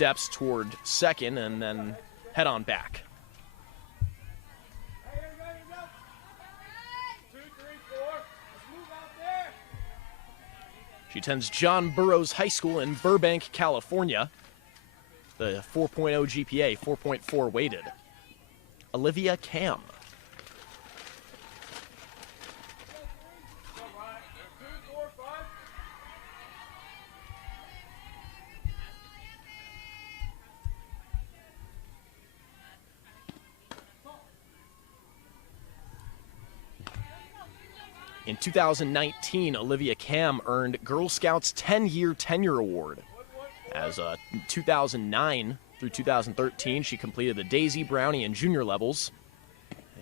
steps toward second and then head on back. She attends John Burroughs High School in Burbank, California. The 4.0 GPA, 4.4 weighted. Olivia Cam. In 2019, Olivia Cam earned Girl Scouts 10-Year Tenure Award. As 2009 through 2013, she completed the Daisy, Brownie, and Junior levels,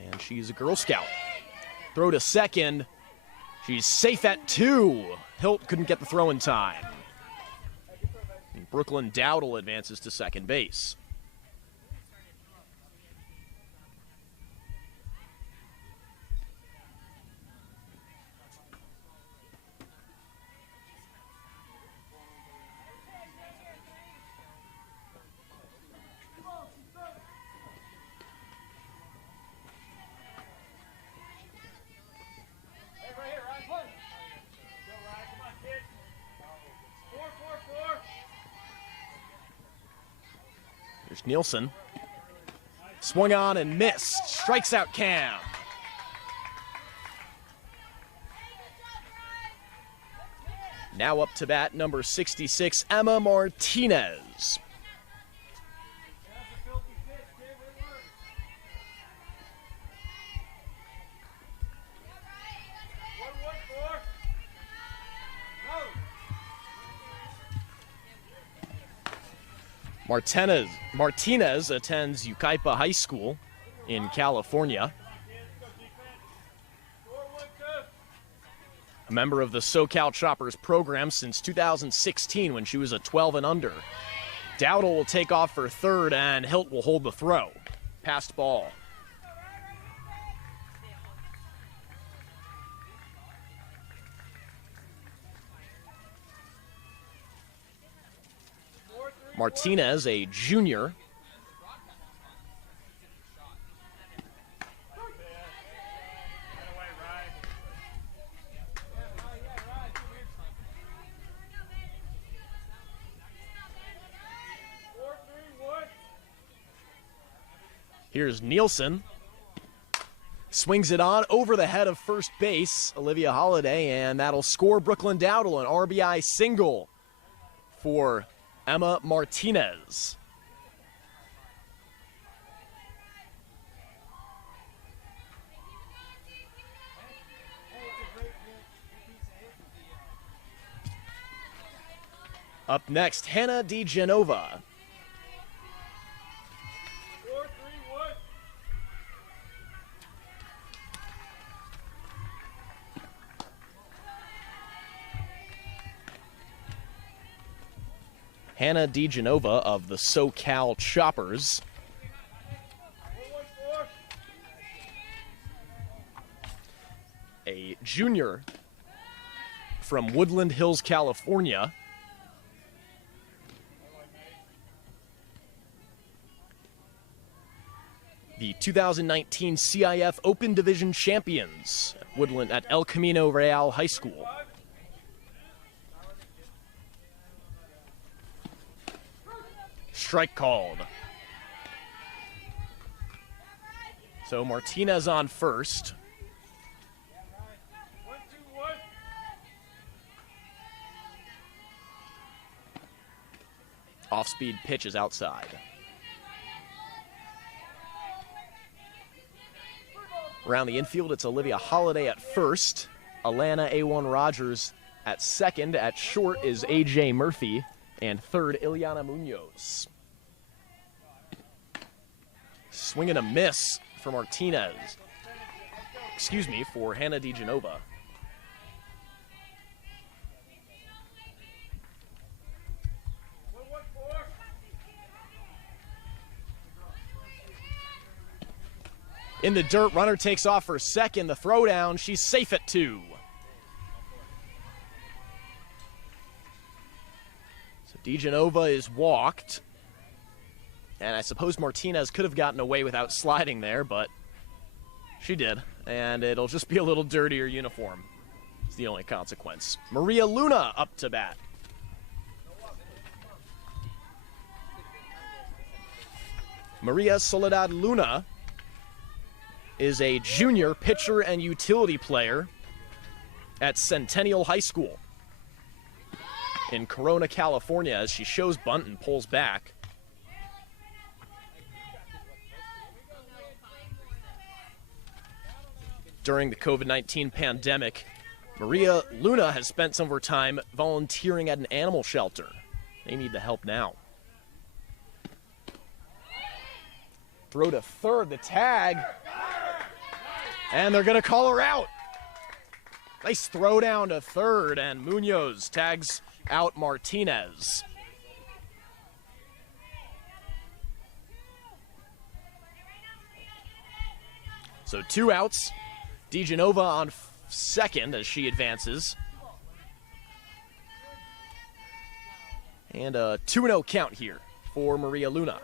and she's a Girl Scout. Throw to second. She's safe at 2. Hilt couldn't get the throw in time. And Brooklyn Dowdle advances to second base. There's Nielsen. Swung on and missed. Strikes out Cam. Now up to bat, number 66, Emma Martinez. Martinez attends Yucaipa High School in California. A member of the SoCal Choppers program since 2016 when she was a 12 and under. Dowdle will take off for third and Hilt will hold the throw. Passed ball. Martinez, a junior. Here's Nielsen. Swings it on over the head of first base, Olivia Holiday, and that'll score Brooklyn Dowdle, an RBI single for Emma Martinez. Up next, Hannah Degenova. Hannah Degenova of the SoCal Choppers. A junior from Woodland Hills, California. The 2019 CIF Open Division champions at Woodland at El Camino Real High School. Strike called. So Martinez on first. Off-speed pitch is outside. Around the infield, it's Olivia Holiday at first. Elena A1 Rogers at second. At short is AJ Murphy. And third, Ileana Munoz. Swing and a miss for Martinez. Excuse me, for Hannah Degenova. In the dirt, runner takes off for second. The throwdown, she's safe at 2. So Degenova is walked. And I suppose Martinez could have gotten away without sliding there, but she did. And it'll just be a little dirtier uniform. It's the only consequence. Maria Luna up to bat. Maria Soledad Luna is a junior pitcher and utility player at Centennial High School in Corona, California, as she shows bunt and pulls back. During the COVID-19 pandemic, Maria Luna has spent some of her time volunteering at an animal shelter. They need the help now. Throw to third, the tag. And they're going to call her out. Nice throw down to third, and Munoz tags out Martinez. So 2 outs. Degenova on second as she advances. And a 2-0 count here for Maria Luna.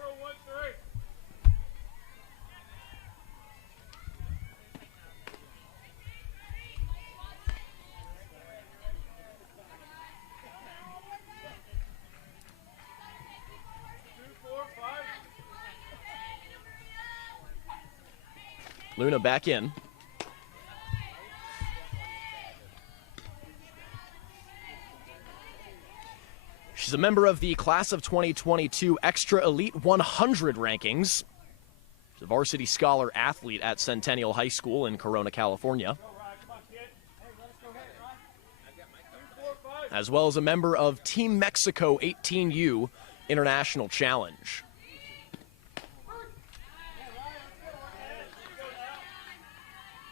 Luna back in. She's a member of the class of 2022 Extra Elite 100 rankings. She's a varsity scholar athlete at Centennial High School in Corona, California. As well as a member of Team Mexico 18U International Challenge.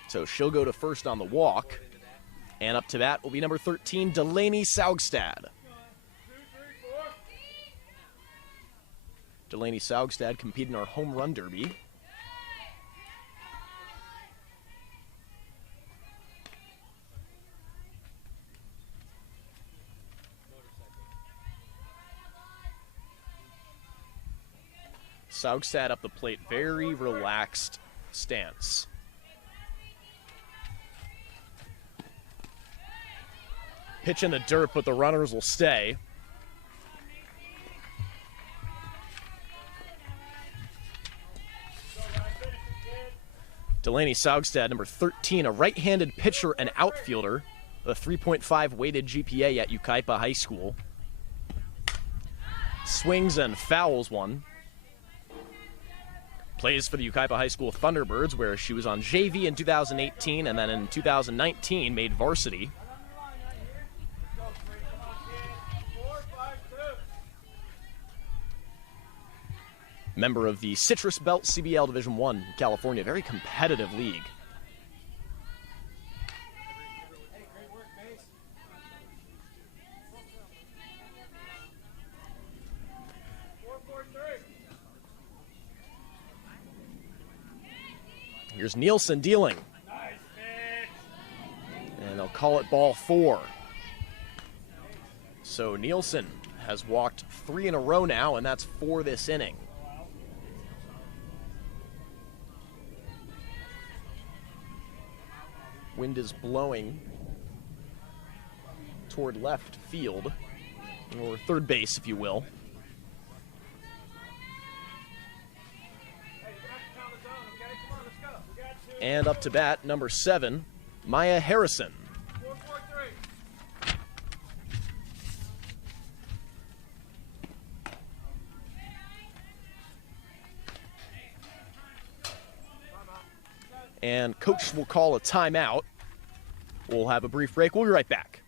So she'll go to first on the walk. And up to bat will be number 13, Delaney Sagstad. Delaney Sagstad competed in our home run derby. Sagstad up the plate, very relaxed stance. Pitch in the dirt, but the runners will stay. Delaney Sagstad, number 13, a right-handed pitcher and outfielder, with a 3.5 weighted GPA at Yucaipa High School. Swings and fouls one. Plays for the Yucaipa High School Thunderbirds, where she was on JV in 2018 and then in 2019 made varsity. Member of the Citrus Belt CBL Division I, California. Very competitive league. Here's Nielsen dealing. And they'll call it ball 4. So Nielsen has walked 3 in a row now, and that's 4 this inning. Wind is blowing toward left field, or third base, if you will. And up to bat, number 7, Maya Harrison. And coach will call a timeout. We'll have a brief break. We'll be right back.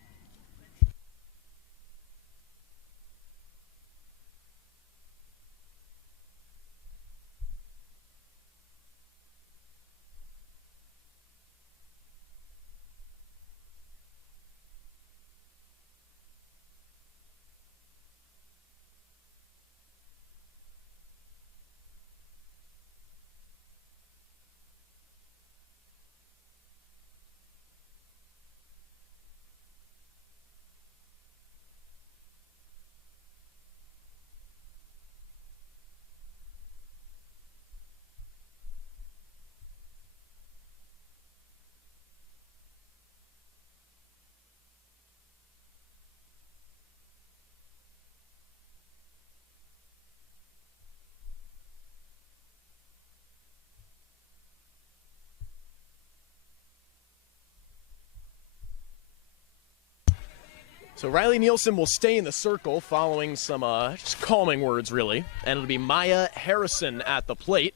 So Riley Nielsen will stay in the circle following some just calming words, really. And it'll be Maya Harrison at the plate.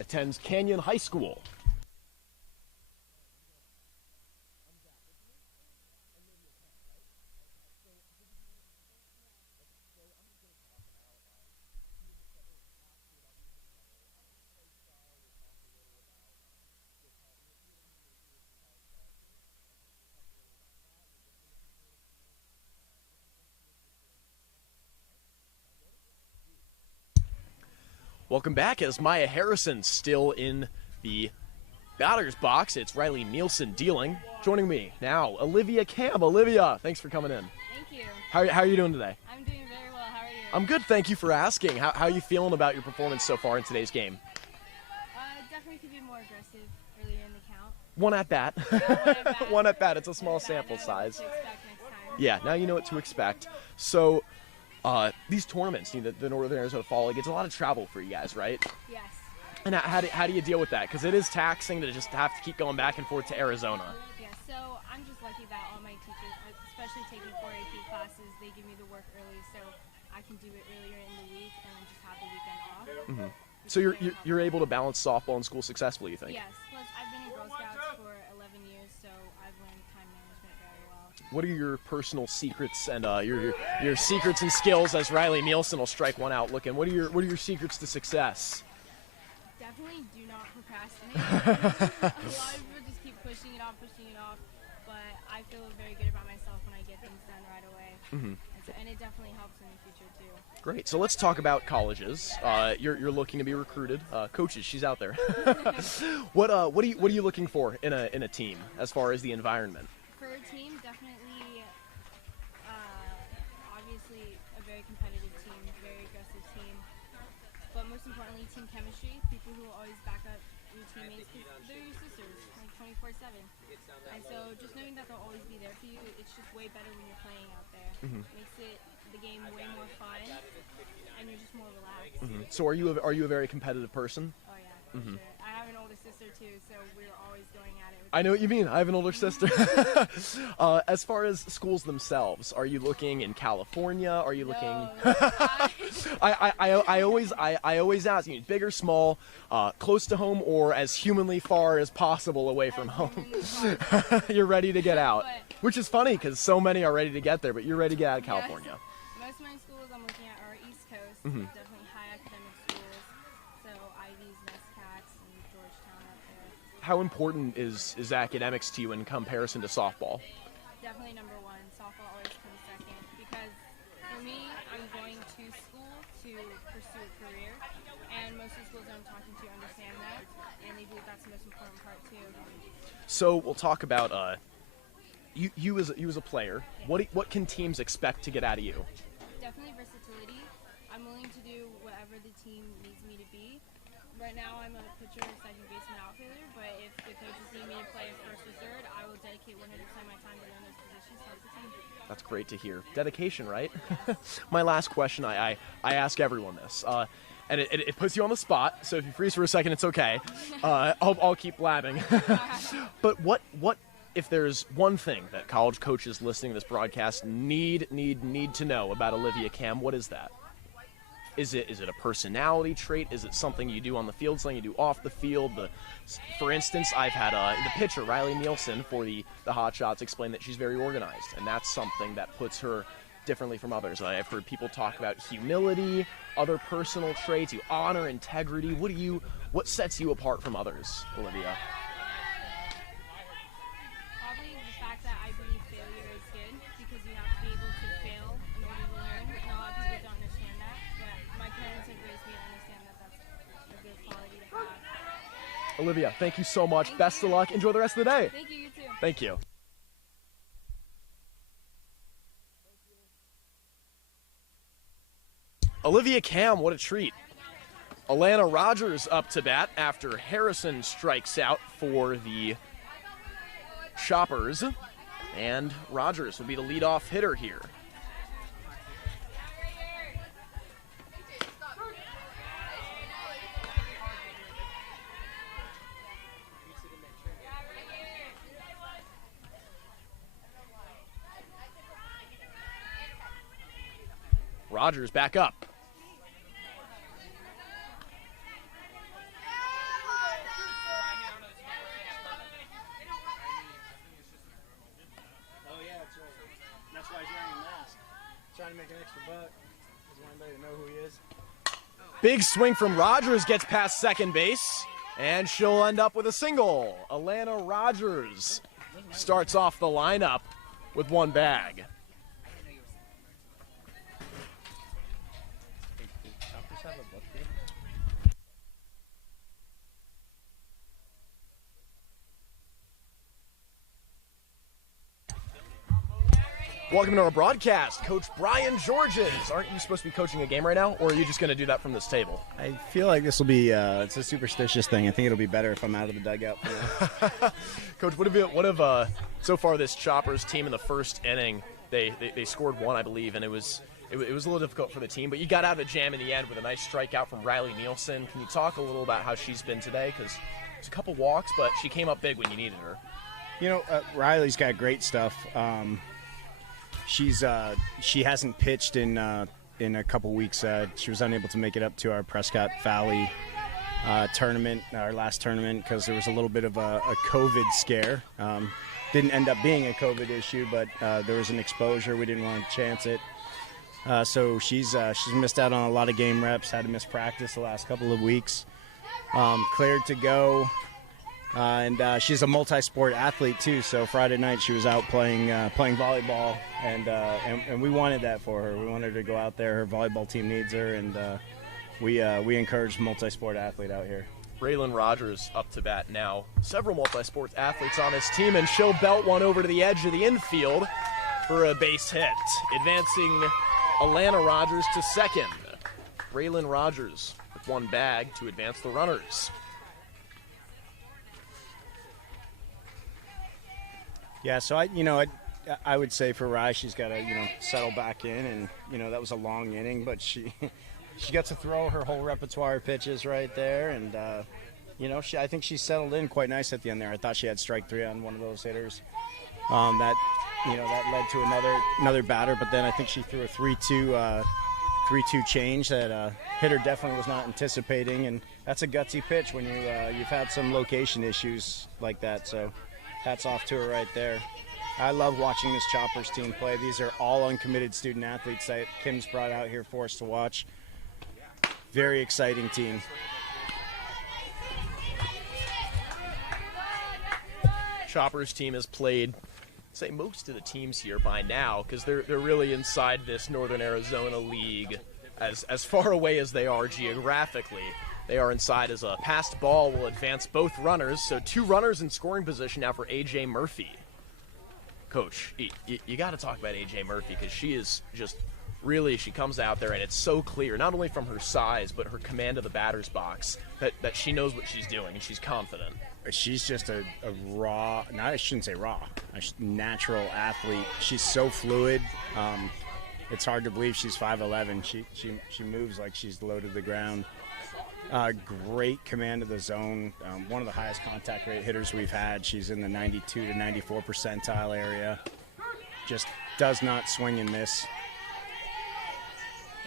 Attends Canyon High School. Welcome back as Maya Harrison still in the batter's box. It's Riley Nielsen dealing. Joining me now, Olivia Cam. Olivia, thanks for coming in. Thank you. How are you doing today? I'm doing very well. How are you? I'm good, thank you for asking. How are you feeling about your performance so far in today's game? Definitely could be more aggressive earlier in the count. One at bat. Yeah, One at bat. It's a small sample size. Yeah, now you know what to expect. So, these tournaments, the Northern Arizona Fall League, it's a lot of travel for you guys, right? Yes. And how do you deal with that? Because it is taxing to just have to keep going back and forth to Arizona. Yeah, so I'm just lucky that all my teachers, especially taking 4 AP classes, they give me the work early so I can do it earlier in the week and then just have the weekend off. Mm-hmm. So you're able to balance softball and school successfully, you think? Yes. Plus, I've been in Girl Scouts for 11 years, so I've learned time management very well. What are your personal secrets and your secrets and skills as Riley Nielsen will strike one out looking? What are your secrets to success? Definitely do not procrastinate. A lot of people just keep pushing it off, but I feel very good about myself when I get things done right away. Mm-hmm. And it definitely helps in the future too. Great. So let's talk about colleges. You're looking to be recruited. Coaches, she's out there. What are you looking for in a team as far as the environment? For a team, definitely, obviously a very competitive team, very aggressive team. But most importantly, team chemistry. People who will always back up your teammates because they're your sisters, like 24/7. And so just knowing that they'll always be there for you, it's just way better when you're playing out there. Mm-hmm. Makes the game way more fun, and you're just more relaxed. Mm-hmm. So are you a very competitive person? Oh yeah, for sure. I have an older sister too, so we're always going at it. I know what you mean. I have an older sister. As far as schools themselves, are you looking in California? Are you looking? I always ask you, big or small, close to home, or as humanly far as possible away from home. You're ready to get out, which is funny because so many are ready to get there, but you're ready to get out of California. Most of my schools I'm looking at are East Coast, definitely high academic schools. So Ivy's, NESCACs, and Georgetown up there. How important is academics to you in comparison to softball? Definitely number one. Softball always comes second because for me, I'm going to school to pursue a career, and most of the schools that I'm talking to understand that, and they believe that's the most important part too. So we'll talk about you as a player. Yeah. What can teams expect to get out of you? Definitely versatility. I'm willing to do whatever the team needs me to be. Right now I'm a pitcher, second baseman, outfielder, but if the coaches need me to play first or third, I will dedicate 100% of my time to learn those positions to help the team. That's great to hear. Dedication, right? Yes. My last question, I ask everyone this, and it puts you on the spot, so if you freeze for a second, it's okay. I'll keep blabbing. But what if there's one thing that college coaches listening to this broadcast need to know about Olivia Cam, what is that? Is it a personality trait? Is it something you do on the field, something you do off the field? For instance, I've had the pitcher, Riley Nielsen, for the Hotshots, explain that she's very organized, and that's something that puts her differently from others. I've heard people talk about humility, other personal traits, you honor integrity. What sets you apart from others, Olivia? Olivia, thank you so much. Best of luck. Enjoy the rest of the day. Thank you, you too. Thank you. Olivia Cam, what a treat. Elena Rogers up to bat after Harrison strikes out for the Choppers. And Rogers will be the leadoff hitter here. Rogers back up. Oh, yeah, that's right. That's why he's wearing a mask. Trying to make an extra buck. Doesn't want anybody to know who he is. Big swing from Rogers, gets past second base, and she'll end up with a single. Elena Rogers starts off the lineup with one bag. Welcome to our broadcast, Coach Brian Georges. Aren't you supposed to be coaching a game right now, or are you just going to do that from this table? I feel like this will be, it's a superstitious thing. I think it'll be better if I'm out of the dugout. Coach, what have so far this Choppers team in the first inning, they scored one, I believe, and it was a little difficult for the team, but you got out of the jam in the end with a nice strikeout from Riley Nielsen. Can you talk a little about how she's been today? Because it's a couple walks, but she came up big when you needed her. You know, Riley's got great stuff. She hasn't pitched in a couple weeks. She was unable to make it up to our Prescott Valley tournament, our last tournament, because there was a little bit of a COVID scare. Didn't end up being a COVID issue, but there was an exposure. We didn't want to chance it. So she's missed out on a lot of game reps, had to miss practice the last couple of weeks. Cleared to go. And she's a multi-sport athlete too. So Friday night she was out playing volleyball, and we wanted that for her. We wanted her to go out there. Her volleyball team needs her, and we encourage multi-sport athlete out here. Raylan Rogers up to bat now. Several multi-sport athletes on this team, and she'll belt one over to the edge of the infield for a base hit, advancing Elena Rogers to second. Raylan Rogers with one bag to advance the runners. Yeah, so I would say for Rye, she's got to settle back in, and that was a long inning, but she got to throw her whole repertoire of pitches right there, and I think she settled in quite nice at the end there. I thought she had strike three on one of those hitters. That led to another batter, but then I think she threw a 3-2 change that hitter definitely was not anticipating, and that's a gutsy pitch when you've had some location issues like that. So hats off to her right there. I love watching this Choppers team play. These are all uncommitted student athletes that Kim's brought out here for us to watch. Very exciting team. Choppers team has played, say, most of the teams here by now, because they're really inside this Northern Arizona League. As far away as they are geographically, they are inside as a passed ball will advance both runners. So 2 runners in scoring position now for A.J. Murphy. Coach, you got to talk about A.J. Murphy, because she is just really, she comes out there and it's so clear, not only from her size, but her command of the batter's box, that she knows what she's doing and she's confident. She's just a raw, I shouldn't say raw, a natural athlete. She's so fluid. It's hard to believe she's 5'11". She moves like she's low to the ground. Great command of the zone. One of the highest contact rate hitters we've had. She's in the 92 to 94 percentile area. Just does not swing and miss.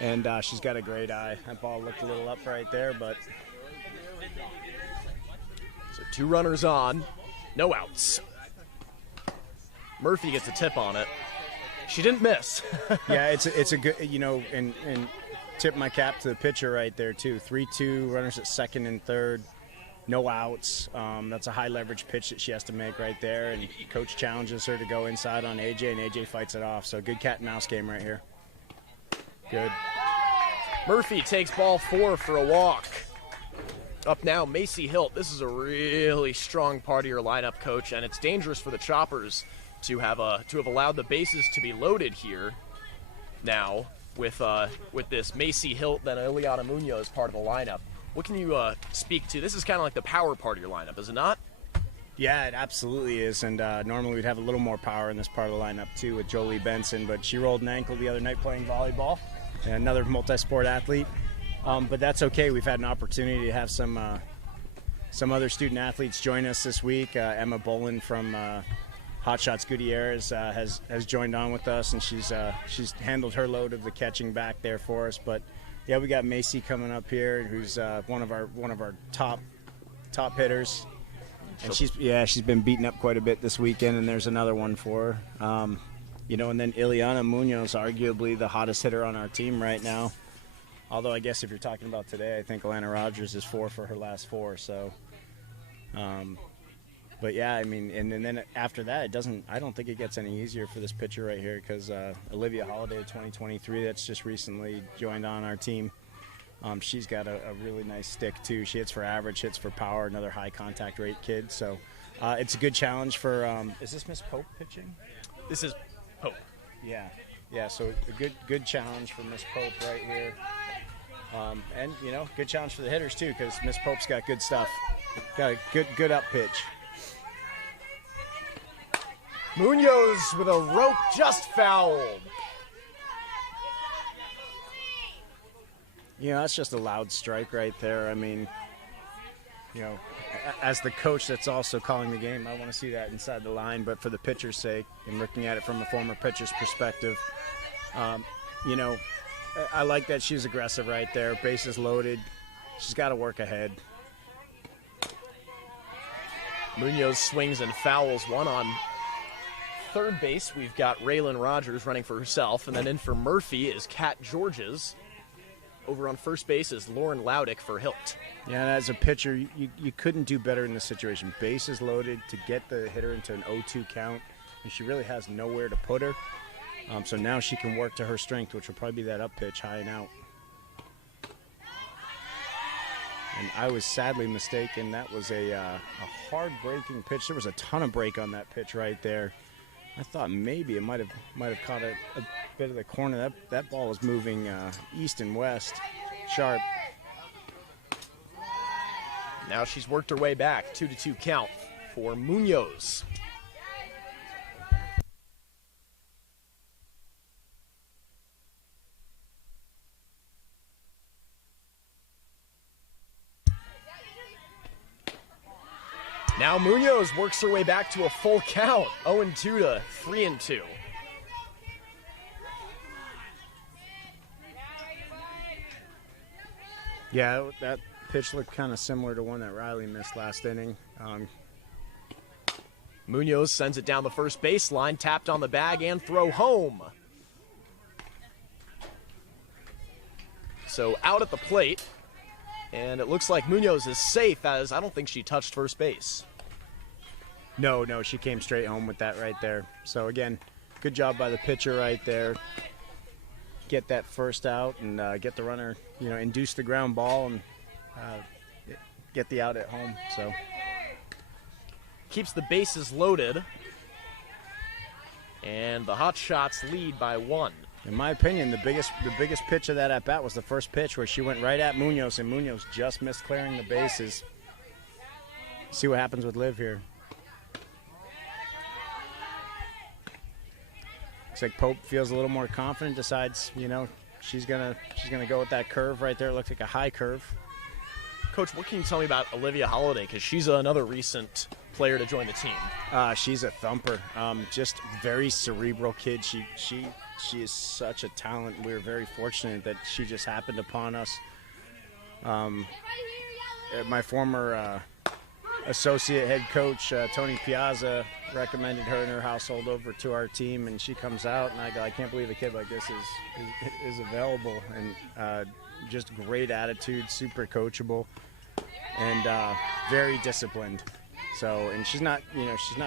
And she's got a great eye. That ball looked a little up right there, but... So 2 runners on, no outs. Murphy gets a tip on it. She didn't miss. Yeah, it's a good, and tip my cap to the pitcher right there too. 3-2, runners at second and third, no outs. That's a high leverage pitch that she has to make right there, and coach challenges her to go inside on AJ, and AJ fights it off. So good cat and mouse game right here. Good. Murphy takes ball 4 for a walk. Up now, Macy Hilt. This is a really strong part of your lineup, Coach, and it's dangerous for the Choppers to have allowed the bases to be loaded here now with this Macy Hilt, then Ileana Munoz part of the lineup. What can you speak to? This is kind of like the power part of your lineup, is it not? Yeah, it absolutely is, and normally we'd have a little more power in this part of the lineup too with Jolie Benson, but she rolled an ankle the other night playing volleyball, and another multi-sport athlete. But that's okay. We've had an opportunity to have some other student athletes join us this week. Emma Bolin from Hotshots Gutierrez has joined on with us, and she's handled her load of the catching back there for us. But yeah, we got Macy coming up here, who's one of our top hitters, and she's been beaten up quite a bit this weekend. And there's another one for her, and then Ileana Munoz, arguably the hottest hitter on our team right now. Although I guess if you're talking about today, I think Elena Rogers is 4 for her last 4. So, but yeah, I mean, and then after that, I don't think it gets any easier for this pitcher right here, because Olivia Holiday, 2023, that's just recently joined on our team. She's got a really nice stick too. She hits for average, hits for power. Another high contact rate kid. So it's a good challenge for. Is this Miss Pope pitching? This is Pope. Yeah. So a good challenge for Miss Pope right here. And good challenge for the hitters too, because Miss Pope's got good stuff. Got a good up pitch. Munoz with a rope just fouled. That's just a loud strike right there. I mean, as the coach that's also calling the game, I want to see that inside the line. But for the pitcher's sake, and looking at it from a former pitcher's perspective, I like that she's aggressive right there. Bases loaded. She's got to work ahead. Munoz swings and fouls one on third base. We've got Raylan Rogers running for herself, and then in for Murphy is Kat Georges. Over on first base is Lauren Laudick for Hilt. Yeah, and as a pitcher, you couldn't do better in this situation. Bases loaded to get the hitter into an 0-2 count, and she really has nowhere to put her. So now she can work to her strength, which will probably be that up pitch, high and out. And I was sadly mistaken. That was a hard breaking pitch. There was a ton of break on that pitch right there. I thought maybe it might have caught a bit of the corner. That ball was moving east and west, sharp. Now she's worked her way back, 2-2 count for Munoz. Now Munoz works her way back to a full count, 0-2 to 3-2. Yeah, that pitch looked kind of similar to one that Riley missed last inning. Munoz sends it down the first baseline, tapped on the bag, and throw home. So out at the plate, and it looks like Munoz is safe, as I don't think she touched first base. No, she came straight home with that right there. So again, good job by the pitcher right there. Get that first out and get the runner, induce the ground ball and get the out at home. So keeps the bases loaded, and the Hotshots lead by 1. In my opinion, the biggest pitch of that at bat was the first pitch, where she went right at Munoz, and Munoz just missed clearing the bases. See what happens with Liv here. Looks like Pope feels a little more confident, decides, she's gonna go with that curve right there. It looks like a high curve. Coach, what can you tell me about Olivia Holiday? Because she's another recent player to join the team. She's a thumper. Just very cerebral kid. She is such a talent. We were very fortunate that she just happened upon us. My former associate head coach, Tony Piazza, recommended her and her household over to our team, and she comes out, and I go, I can't believe a kid like this is available. And just great attitude, super coachable, and very disciplined. So, and she's not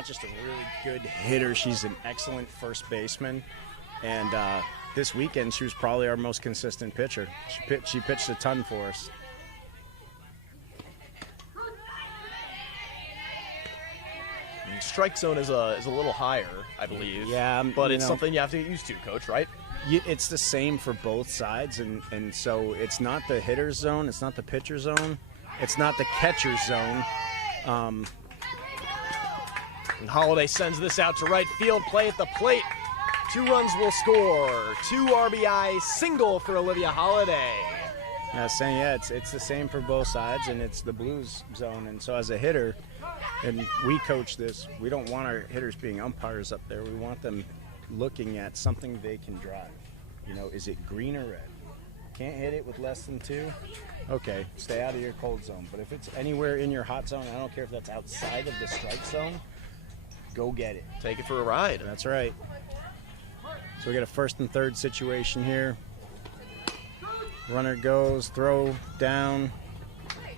just a really good hitter. She's an excellent first baseman. And this weekend, she was probably our most consistent pitcher. She pitched a ton for us. Strike zone is a little higher, I believe. Yeah, but it's something you have to get used to, Coach, right? It's the same for both sides, and so it's not the hitter's zone, it's not the pitcher's zone, it's not the catcher's zone. And Holiday sends this out to right field, play at the plate. 2 runs will score. 2 RBI single for Olivia Holiday. I was saying, yeah, it's the same for both sides, and it's the blues zone. And so as a hitter, and we coach this, we don't want our hitters being umpires up there. We want them looking at something they can drive. You know, is it green or red? Can't hit it with less than 2? Okay, stay out of your cold zone. But if it's anywhere in your hot zone, I don't care if that's outside of the strike zone, go get it. Take it for a ride. That's right. So we got a first and third situation here. Runner goes, throw, down.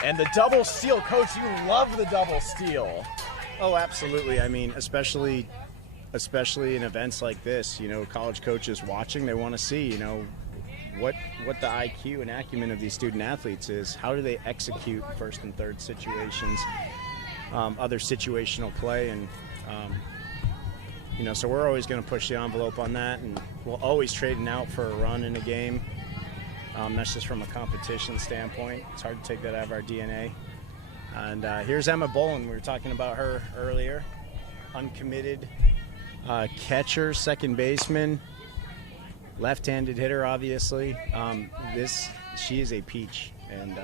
And the double steal. Coach, you love the double steal. Oh, absolutely. I mean, especially in events like this, you know, college coaches watching, they want to see, you know, what the IQ and acumen of these student athletes is. How do they execute first and third situations, other situational play, and you know, so we're always going to push the envelope on that, and we'll always trading out for a run in a game. That's just from a competition standpoint. It's hard to take that out of our DNA. And here's Emma Bolin. We were talking about her earlier. Uncommitted catcher, second baseman, left-handed hitter, obviously. She is a peach, and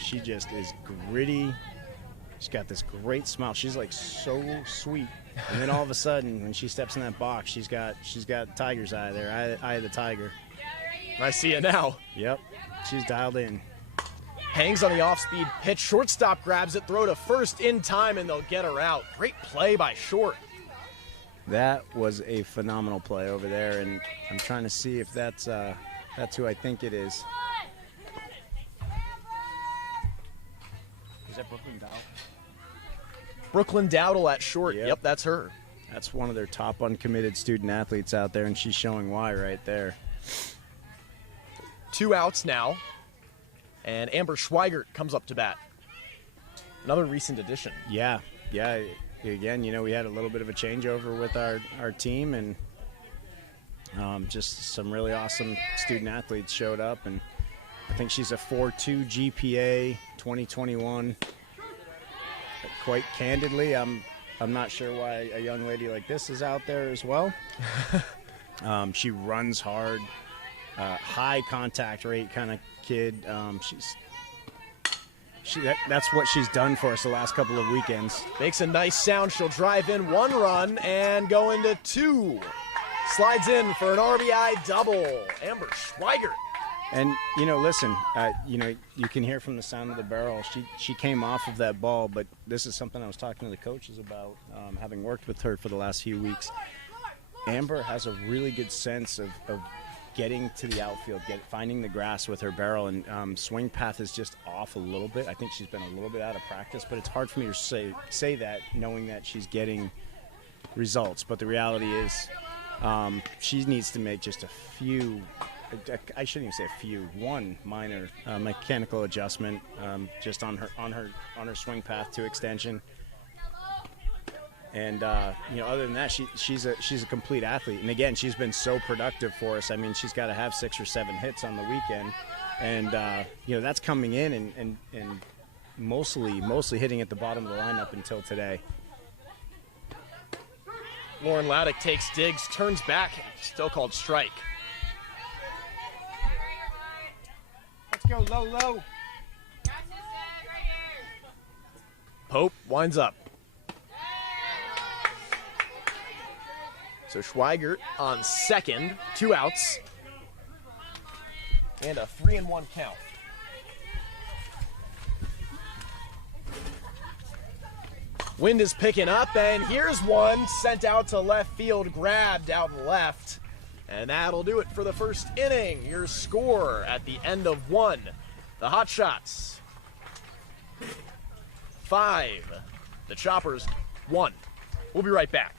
she just is gritty. She's got this great smile. She's like so sweet. And then all of a sudden, when she steps in that box, she's got tiger's eye there, eye of the tiger. I see it now. Yep, she's dialed in. Hangs on the off-speed pitch. Shortstop grabs it, throw to first in time, and they'll get her out. Great play by Short. That was a phenomenal play over there, and I'm trying to see if that's who I think it is. Is that Brooklyn Dowdle? Brooklyn Dowdle at short. Yep, that's her. That's one of their top uncommitted student athletes out there, and she's showing why right there. 2 outs now, and Amber Schweigert comes up to bat. Another recent addition. Yeah. Again, you know, we had a little bit of a changeover with our team, and just some really awesome student athletes showed up, and I think she's a 4.2 GPA 2021. Quite candidly, I'm not sure why a young lady like this is out there as well. She runs hard, high contact rate kind of kid. That's what she's done for us the last couple of weekends. Makes a nice sound. She'll drive in 1 run and go into 2. Slides in for an RBI double. Amber Schweigert. And, you know, listen, you know, you can hear from the sound of the barrel. She came off of that ball, but this is something I was talking to the coaches about, having worked with her for the last few weeks. Amber has a really good sense of getting to the outfield, finding the grass with her barrel, and swing path is just off a little bit. I think she's been a little bit out of practice, but it's hard for me to say that knowing that she's getting results. But the reality is she needs to make just a few, I shouldn't even say a few, one minor mechanical adjustment just on her swing path to extension. And you know, other than that, she's a complete athlete. And again, she's been so productive for us. I mean, she's got to have 6 or 7 hits on the weekend, and you know, that's coming in and mostly hitting at the bottom of the lineup until today. Lauren Laddick takes digs, turns back, still called strike. Let's go low. Pope winds up. So Schweigert on second, 2 outs, and a 3-1 count. Wind is picking up, and here's one sent out to left field, grabbed out left. And that'll do it for the first inning. Your score at the end of 1. The Hotshots 5. The Choppers 1. We'll be right back.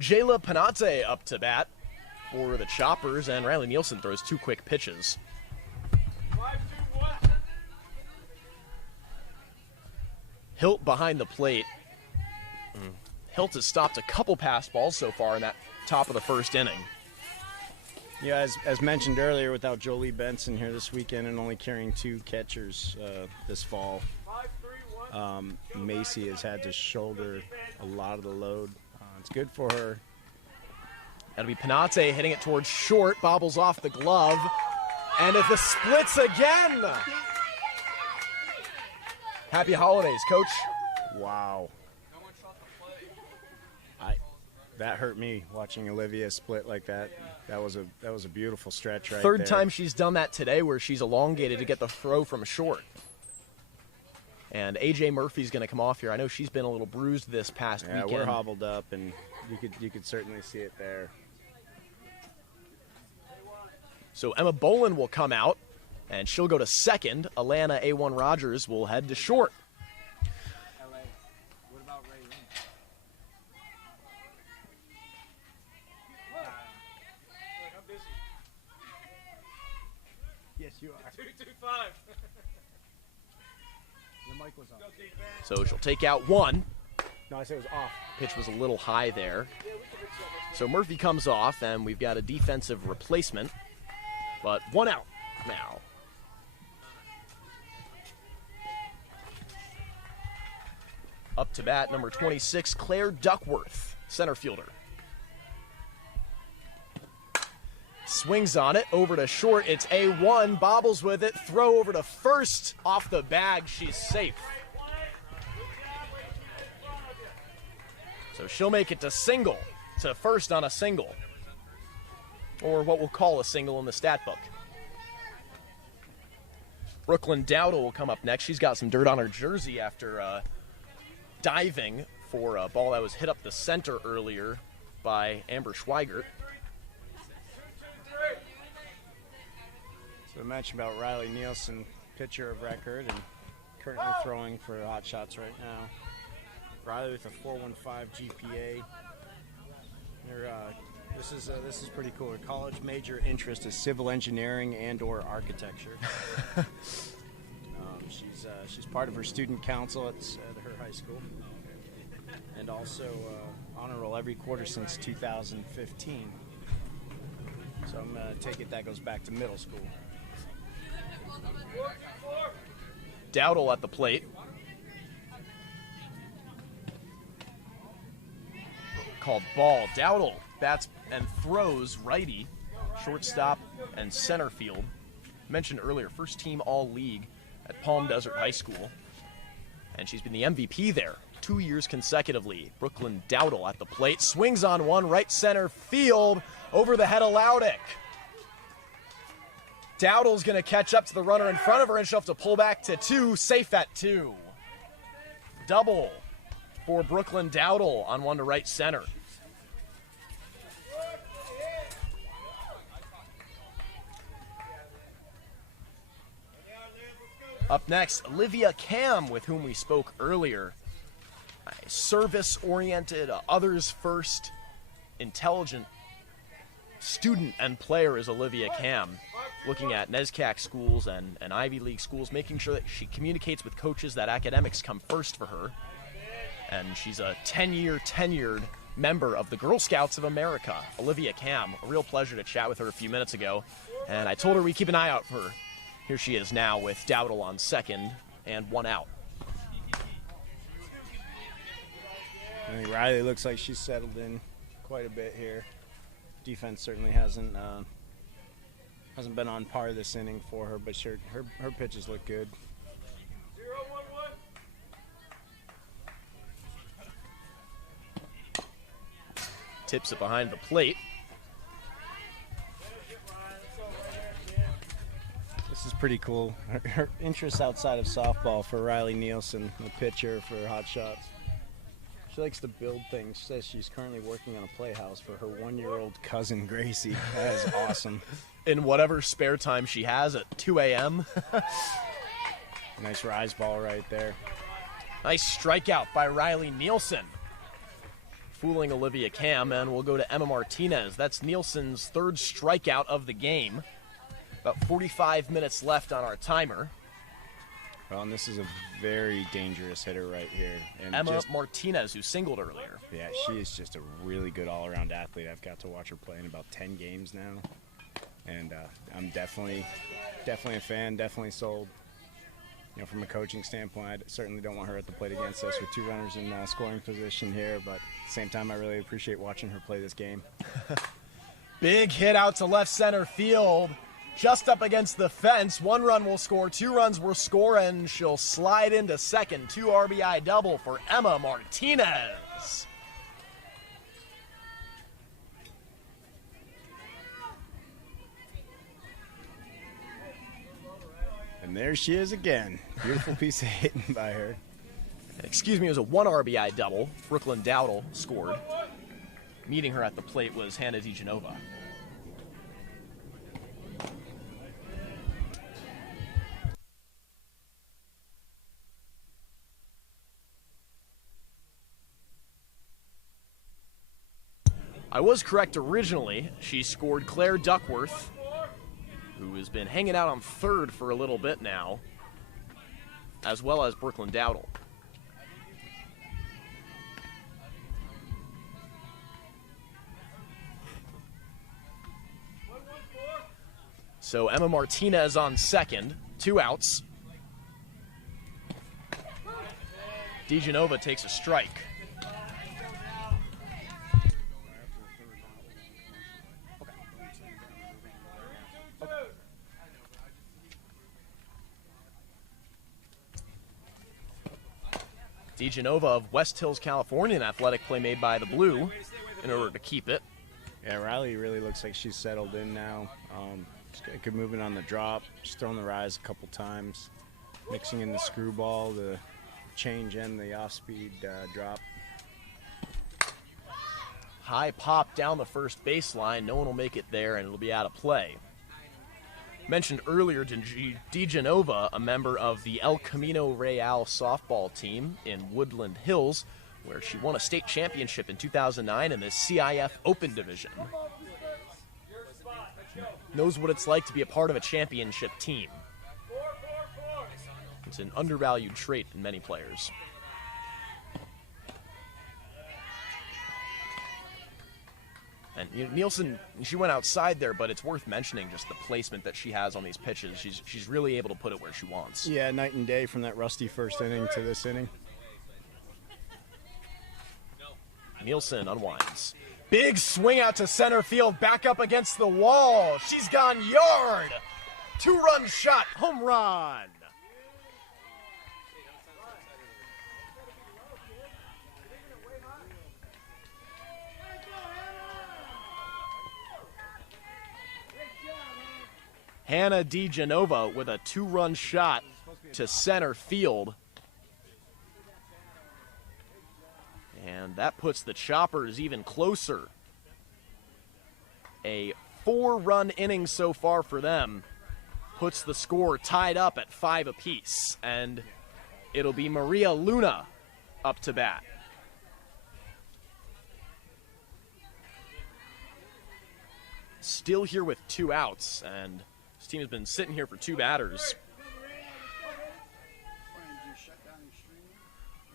Jayla Panate up to bat for the Choppers, and Riley Nielsen throws 2 quick pitches. Hilt behind the plate. Hilt has stopped a couple pass balls so far in that top of the first inning. Yeah, as mentioned earlier, without Jolie Benson here this weekend and only carrying 2 catchers this fall, Macy has had to shoulder a lot of the load. It's good for her. That'll be Panate hitting it towards short, bobbles off the glove, and it the splits again. Happy holidays, Coach. Wow. That hurt me watching Olivia split like that. That was a beautiful stretch right there. Third time she's done that today where she's elongated to get the throw from short. And AJ Murphy's going to come off here. I know she's been a little bruised this past weekend. Yeah, we're hobbled up, and you could certainly see it there. So Emma Bolin will come out, and she'll go to second. Elena A1 Rogers will head to short. Yes, you are. 2-2-5. The mic was on. So she'll take out 1. No, I said it was off. Pitch was a little high there. So Murphy comes off, and we've got a defensive replacement. But 1 out now. Up to bat, number 26, Claire Duckworth, center fielder. Swings on it, over to short, it's A1, bobbles with it, throw over to first, off the bag, she's safe. So she'll make it to single, to first on a single. Or what we'll call a single in the stat book. Brooklyn Dowdle will come up next. She's got some dirt on her jersey after diving for a ball that was hit up the center earlier by Amber Schweigert. So I mentioned about Riley Nielsen, pitcher of record and currently throwing for Hotshots right now. Riley with a 4.15 GPA. This is pretty cool. Her college major interest is civil engineering and/or architecture. She's part of her student council at her high school, and also honor roll every quarter since 2015. So I'm gonna take it that goes back to middle school. Dowdle at the plate. Called ball. Dowdle bats and throws righty, shortstop, and center field. Mentioned earlier, first team all-league at Palm Desert High School. And she's been the MVP there 2 years consecutively. Brooklyn Dowdle at the plate. Swings on one, right center field, over the head of Laudick. Dowdle's going to catch up to the runner in front of her, and she'll have to pull back to 2, safe at 2. Double for Brooklyn Dowdle on one to right center. Up next, Olivia Cam, with whom we spoke earlier. Service-oriented, others first, intelligent student and player is Olivia Cam. Looking at NESCAC schools and Ivy League schools, making sure that she communicates with coaches that academics come first for her. And she's a 10-year tenured member of the Girl Scouts of America. Olivia Cam, a real pleasure to chat with her a few minutes ago. And I told her we'd keep an eye out for her. Here she is now with Dowdle on second and 1 out. I think Riley looks like she's settled in quite a bit here. Defense certainly hasn't been on par this inning for her, but her pitches look good. 0-1-1. Tips it behind the plate. This is pretty cool. Her interests outside of softball for Riley Nielsen, the pitcher for Hotshots. She likes to build things. She says she's currently working on a playhouse for her 1-year-old cousin, Gracie. That is awesome. In whatever spare time she has at 2 a.m. Nice rise ball right there. Nice strikeout by Riley Nielsen. fooling Olivia Cam, and we'll go to Emma Martinez. That's Nielsen's third strikeout of the game. About 45 minutes left on our timer. Well, and this is a very dangerous hitter right here. And Emma Martinez, who singled earlier. Yeah, she is just a really good all-around athlete. I've got to watch her play in about 10 games now. And I'm definitely a fan, definitely sold. You know, from a coaching standpoint, I certainly don't want her at the plate against us with two runners in scoring position here. But at the same time, I really appreciate watching her play this game. Big hit out to left center field. Just up against the fence. 1 run will score, 2 runs will score, and she'll slide into second. 2 RBI double for Emma Martinez. And there she is again. Beautiful piece of hitting by her. Excuse me, it was a 1 RBI double. Brooklyn Dowdle scored. Meeting her at the plate was Hannah Degenova. I was correct originally. She scored Claire Duckworth, who has been hanging out on third for a little bit now, as well as Brooklyn Dowdle. So Emma Martinez on second, 2 outs. Degenova takes a strike. Degenova of West Hills, California, an athletic play made by the Blue in order to keep it. Yeah, Riley really looks like she's settled in now. She's got good movement on the drop. She's thrown the rise a couple times, mixing in the screwball, the change and the off-speed drop. High pop down the first baseline. No one will make it there, and it'll be out of play. Mentioned earlier, Degenova, a member of the El Camino Real softball team in Woodland Hills, where she won a state championship in 2009 in the CIF Open Division. Knows what it's like to be a part of a championship team. It's an undervalued trait in many players. And Nielsen, she went outside there, but it's worth mentioning just the placement that she has on these pitches. She's really able to put it where she wants. Yeah, night and day from that rusty first inning to this inning. Nielsen unwinds. Big swing out to center field, back up against the wall. She's gone yard. 2-run shot, home run. Hannah Degenova with a 2-run shot to center field. And that puts the Choppers even closer. A 4-run inning so far for them puts the score tied up at 5 apiece. And it'll be Maria Luna up to bat. Still here with 2 outs, and this team has been sitting here for 2 batters.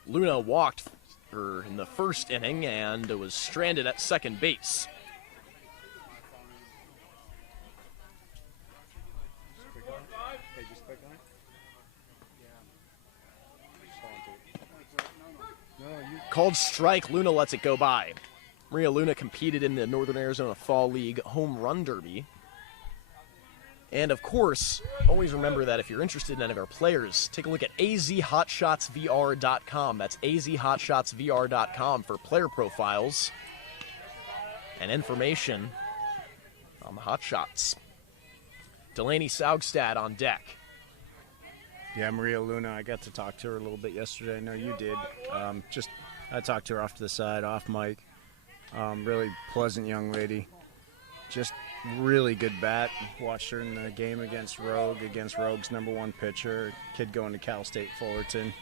Luna walked her in the first inning and was stranded at second base. Called strike, Luna lets it go by. Maria Luna competed in the Northern Arizona Fall League Home Run Derby. And of course, always remember that if you're interested in any of our players, take a look at azhotshotsvr.com. That's azhotshotsvr.com for player profiles and information on the hot shots. Delaney Sagstad on deck. Yeah, Maria Luna, I got to talk to her a little bit yesterday. I know you did. I talked to her off to the side, off mic. Really pleasant young lady. Just really good bat. Watched her in the game against Rogue's #1 pitcher, kid going to Cal State Fullerton.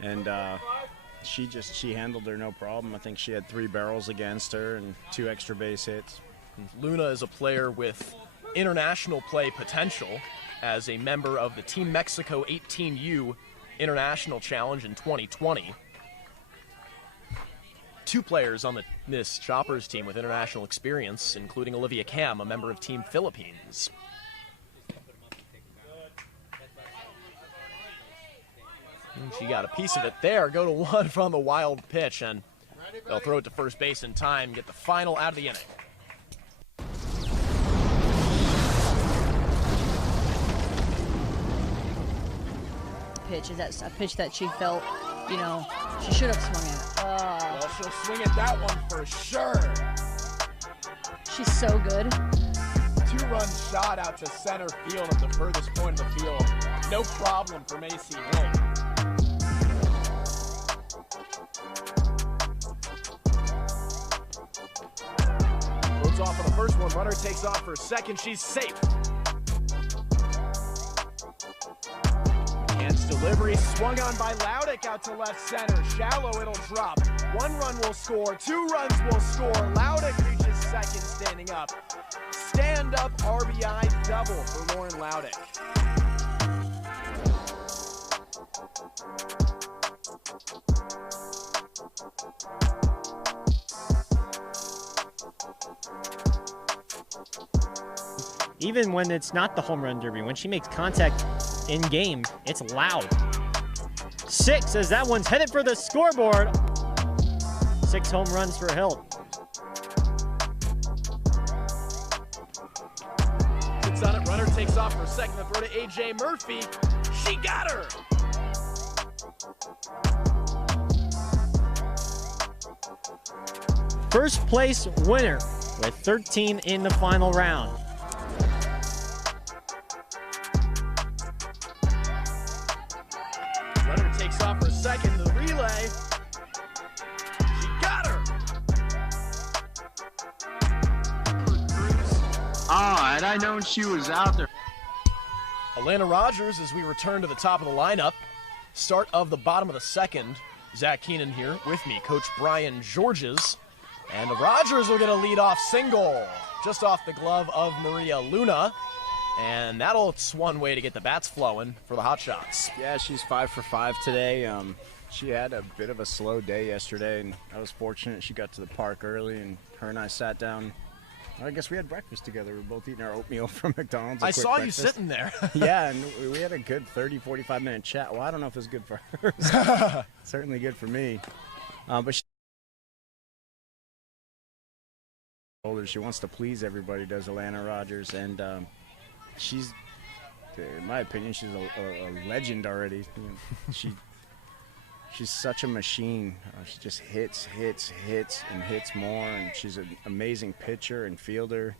And she handled her no problem. I think she had 3 barrels against her and 2 extra base hits. Luna is a player with international play potential as a member of the Team Mexico 18U International Challenge in 2020. 2 players on this Choppers team with international experience, including Olivia Cam, a member of Team Philippines. And she got a piece of it there. Go to 1 from the wild pitch, and they'll throw it to first base in time, get the final out of the inning. Pitch is that a pitch that she felt, you know, she should have swung it. Well, she'll swing at that one for sure. She's so good. 2-run shot out to center field at the furthest point of the field. No problem for Macy Hill. Loads off on the first one. Runner takes off for second. She's safe. Delivery swung on by Laudick out to left center. Shallow, it'll drop. 1 run will score. 2 runs will score. Laudick reaches second standing up. Stand up RBI double for Lauren Laudick. Even when it's not the home run derby, when she makes contact in game, it's loud. 6 as that one's headed for the scoreboard. 6 home runs for Hilt. Sits on it, runner takes off for second. The throw to AJ Murphy. She got her. First place winner with 13 in the final round. Runner takes off for second. The relay. She got her. Oh, had I known she was out there. Elena Rogers as we return to the top of the lineup. Start of the bottom of the second. Zach Keenan here with me, Coach Brian Georges. And Rogers will get a leadoff single just off the glove of Maria Luna. And that's one way to get the bats flowing for the Hotshots. Yeah, she's 5 for 5 today. She had a bit of a slow day yesterday, and I was fortunate she got to the park early, and her and I sat down. I guess we had breakfast together. We were both eating our oatmeal from McDonald's. I saw breakfast. you sitting there. Yeah, and we had a good 30, 45-minute chat. Well, I don't know if it was good for her. Certainly good for me. But she wants to please everybody, does Elena Rogers, and she's, in my opinion, she's a legend already. You know, she's such a machine. She just hits, and hits more, and she's an amazing pitcher and fielder.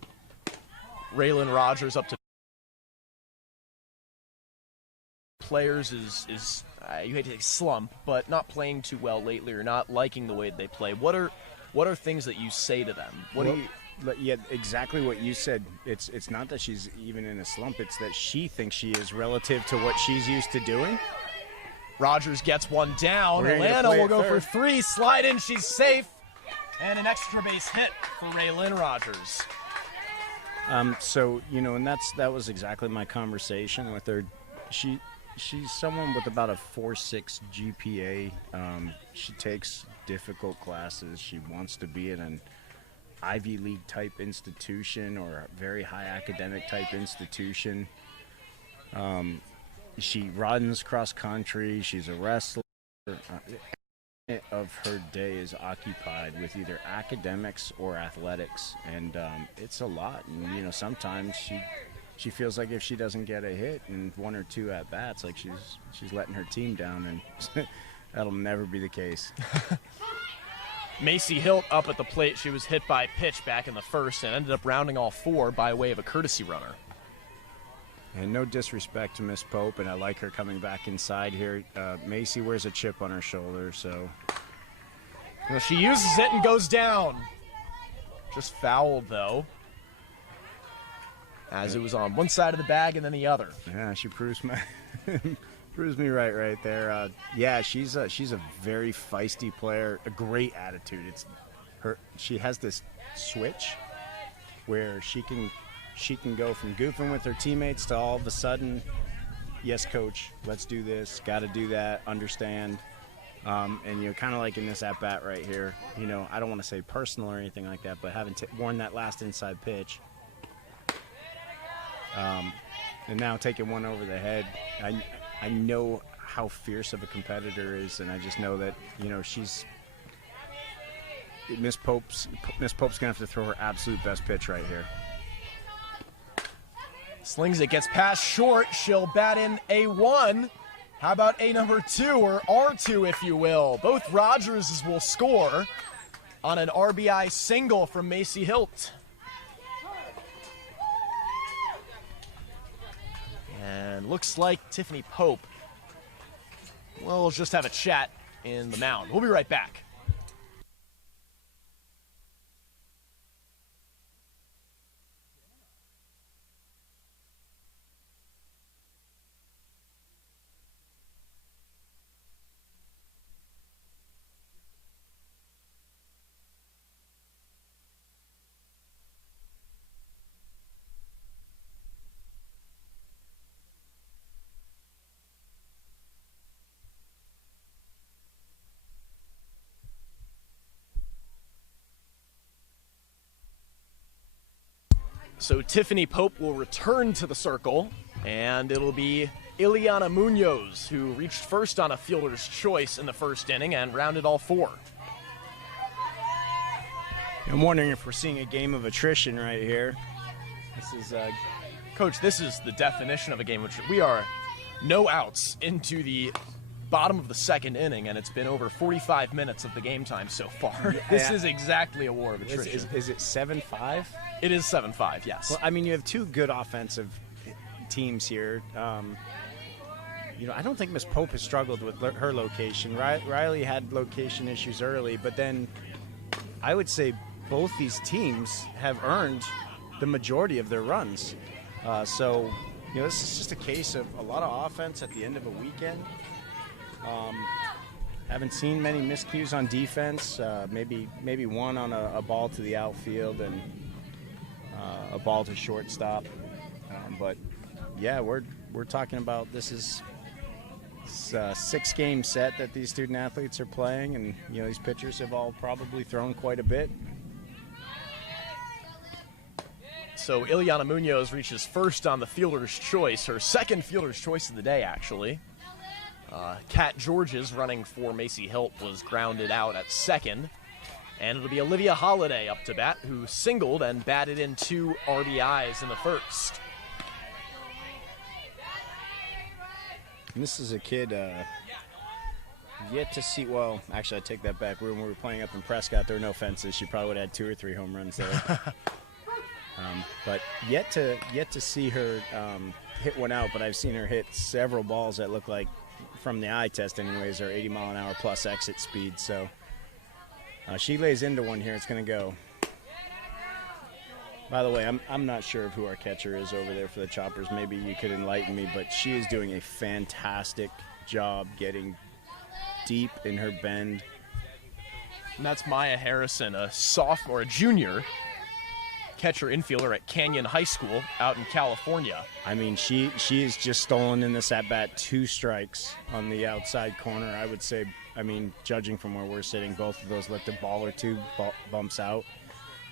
Raylan Rogers up to players is you hate to say slump, but not playing too well lately or not liking the way they play. What are things that you say to them? Yeah, exactly what you said. It's not that she's even in a slump. It's that she thinks she is relative to what she's used to doing. Rogers gets one down. Atlanta will go for 3. Slide in. She's safe. And an extra base hit for Raylan Rogers. So, you know, and that was exactly my conversation with her. She's someone with about a 4.6 GPA. She takes difficult classes. She wants to be in an Ivy League type institution or a very high academic type institution. She runs cross country. She's a wrestler. Of her day is occupied with either academics or athletics, and it's a lot. And you know, sometimes she feels like if she doesn't get a hit and 1 or 2 at bats, like she's letting her team down, and that'll never be the case. Macy Hilt up at the plate. She was hit by a pitch back in the first and ended up rounding all 4 by way of a courtesy runner. And no disrespect to Miss Pope, and I like her coming back inside here. Macy wears a chip on her shoulder, so. Well, she uses it and goes down. Just fouled, though, as it was on one side of the bag and then the other. Yeah, she proves Proves me right there. Yeah, she's a very feisty player, a great attitude. She has this switch where she can go from goofing with her teammates to all of a sudden, yes, coach, let's do this, got to do that, understand. And kind of like in this at bat right here, I don't want to say personal or anything like that, but having worn that last inside pitch, and now taking one over the head, I know how fierce of a competitor is, and I just know that Miss Pope's gonna have to throw her absolute best pitch right here. Slings it, gets past short. She'll bat in A1. How about A number 2, or R2, if you will? Both Rogers will score on an RBI single from Macy Hilt. And looks like Tiffany Pope will just have a chat in the mound. We'll be right back. So Tiffany Pope will return to the circle, and it'll be Ileana Munoz, who reached first on a fielder's choice in the first inning and rounded all 4. I'm wondering if we're seeing a game of attrition right here. This is, Coach, this is the definition of a game of attrition. We are no outs into the bottom of the second inning, and it's been over 45 minutes of the game time so far. Yeah. This is exactly a war of attrition. Is it 7-5? It is 7-5, yes. Well, I mean, you have two good offensive teams here. I don't think Miss Pope has struggled with her location. Riley had location issues early, but then I would say both these teams have earned the majority of their runs. So this is just a case of a lot of offense at the end of a weekend. Haven't seen many miscues on defense. Maybe one on a ball to the outfield and a ball to shortstop. But yeah, we're talking about this is a 6-game set that these student athletes are playing, and these pitchers have all probably thrown quite a bit. So Ileana Munoz reaches first on the fielder's choice, her second fielder's choice of the day, actually. Kat Georges, running for Macy Hilt, was grounded out at second. And it'll be Olivia Holiday up to bat, who singled and batted in 2 RBIs in the first. And this is a kid yet to see. Well, actually, I take that back. When we were playing up in Prescott, there were no fences. She probably would have had 2 or 3 home runs there. But yet to see her hit one out. But I've seen her hit several balls that look like, from the eye test anyways, are 80-mile-an-hour plus exit speed. So she lays into one here. It's going to go. By the way, I'm not sure of who our catcher is over there for the Choppers. Maybe you could enlighten me, but she is doing a fantastic job getting deep in her bend. And that's Maya Harrison, a sophomore, a junior catcher infielder at Canyon High School out in California. I mean, she is just stolen in this at-bat 2 strikes on the outside corner. I would say, judging from where we're sitting, both of those looked a ball or 2 bumps out.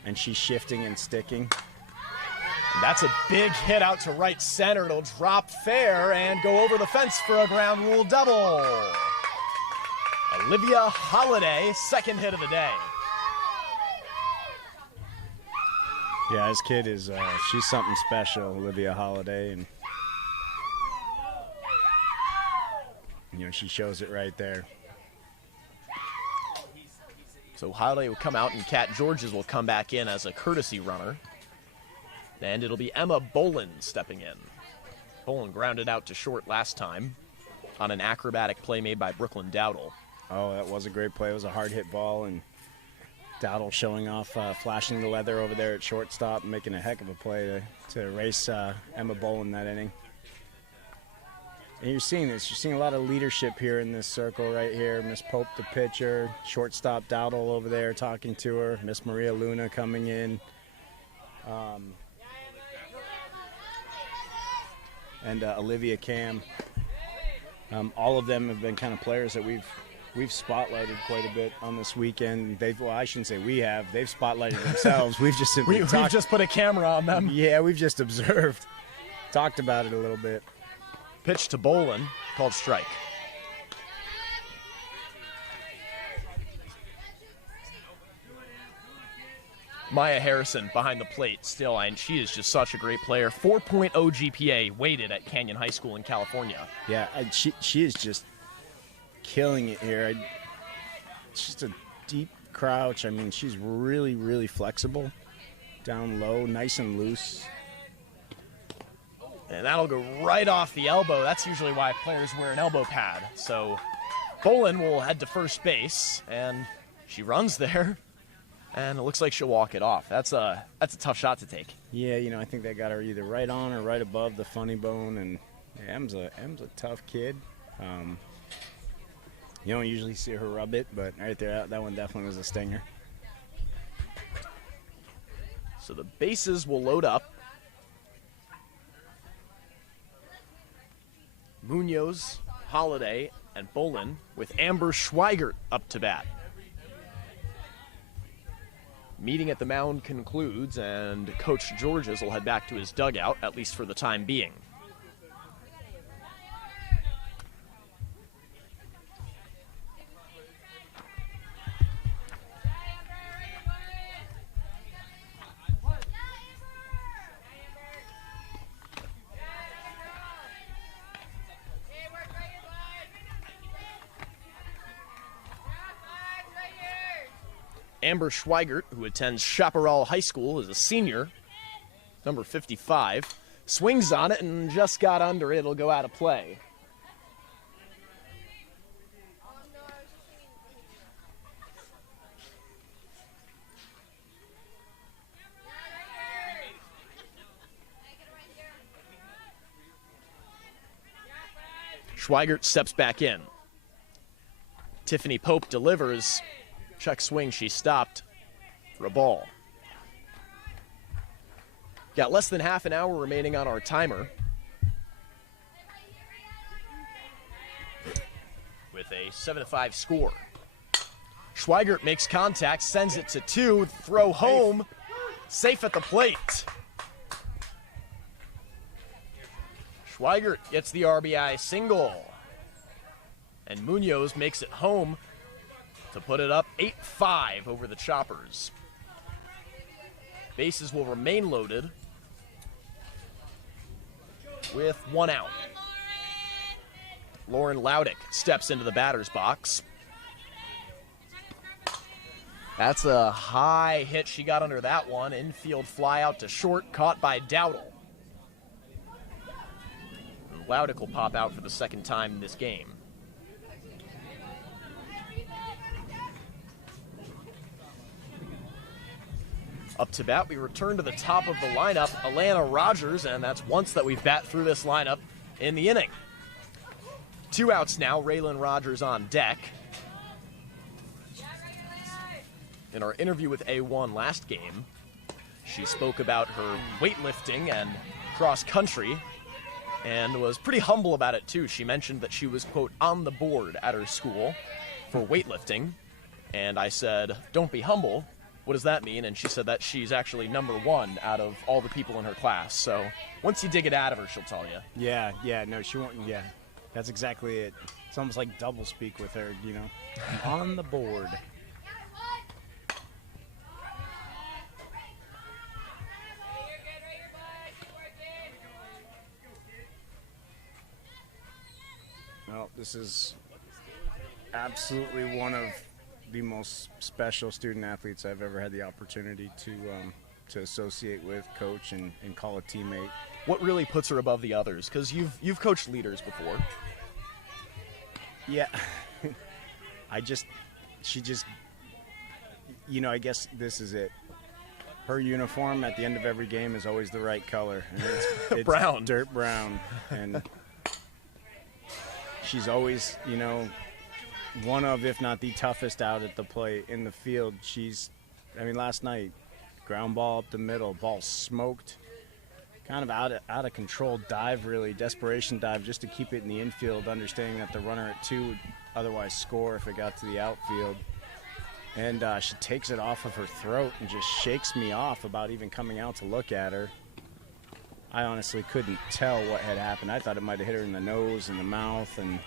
And she's shifting and sticking. And that's a big hit out to right center. It'll drop fair and go over the fence for a ground rule double. Olivia Holiday, second hit of the day. Yeah, this kid is, she's something special, Olivia Holiday. And, she shows it right there. So Holiday will come out, and Kat Georges will come back in as a courtesy runner. And it'll be Emma Bolin stepping in. Bolin grounded out to short last time on an acrobatic play made by Brooklyn Dowdle. Oh, that was a great play. It was a hard-hit ball, and Dowdle showing off, flashing the leather over there at shortstop, making a heck of a play to erase Emma Bolin that inning. And you're seeing this. You're seeing a lot of leadership here in this circle right here. Miss Pope, the pitcher. Shortstop Dowdle over there talking to her. Miss Maria Luna coming in. And Olivia Cam. All of them have been kind of players that we've spotlighted quite a bit on this weekend. Well, I shouldn't say we have. They've spotlighted themselves. We've just simply we've just put a camera on them. Yeah, we've just observed, talked about it a little bit. Pitch to Bolin, called strike. Maya Harrison behind the plate still, and she is just such a great player. 4.0 GPA weighted at Canyon High School in California. Yeah, and she is just killing it here. It's just a deep crouch. I mean, she's really, really flexible. Down low, nice and loose. And that'll go right off the elbow. That's usually why players wear an elbow pad. So Bolin will head to first base, and she runs there, and it looks like she'll walk it off. That's a tough shot to take. Yeah, I think they got her either right on or right above the funny bone, and yeah, Em's a tough kid. You don't usually see her rub it, but right there, that one definitely was a stinger. So the bases will load up. Munoz, Holiday, and Bolin with Amber Schweigert up to bat. Meeting at the mound concludes, and Coach Georges will head back to his dugout, at least for the time being. Amber Schweigert, who attends Chaparral High School, is a senior, number 55. Swings on it and just got under it. It'll go out of play. Schweigert steps back in. Tiffany Pope delivers. Check swing, she stopped for a ball. Got less than half an hour remaining on our timer. With a 7-5 score. Schweigert makes contact, sends it to 2, throw home, safe at the plate. Schweigert gets the RBI single. And Munoz makes it home to put it up 8-5 over the Choppers. Bases will remain loaded with 1 out. Lauren Laudick steps into the batter's box. That's a high hit. She got under that one. Infield fly out to short, caught by Dowdle. And Laudick will pop out for the second time in this game. Up to bat, we return to the top of the lineup, Elena Rogers, and that's once that we've bat through this lineup in the inning. 2 outs now, Raylan Rogers on deck. In our interview with A1 last game, she spoke about her weightlifting and cross country and was pretty humble about it too. She mentioned that she was, quote, on the board at her school for weightlifting. And I said, don't be humble. What does that mean? And she said that she's actually number 1 out of all the people in her class. So once you dig it out of her, she'll tell you. Yeah, no, she won't. Yeah, that's exactly it. It's almost like double speak with her, on the board. Well, this is absolutely one of the most special student athletes I've ever had the opportunity to associate with, coach, and call a teammate. What really puts her above the others? Because you've coached leaders before. Yeah, I guess this is it. Her uniform at the end of every game is always the right color. And it's brown. Dirt brown. And she's always, you know, one of, if not the toughest out at the plate in the field. Last night, ground ball up the middle, ball smoked, kind of out of control dive, really, desperation dive just to keep it in the infield, understanding that the runner at 2 would otherwise score if it got to the outfield. And she takes it off of her throat and just shakes me off about even coming out to look at her. I honestly couldn't tell what had happened. I thought it might have hit her in the nose and the mouth, and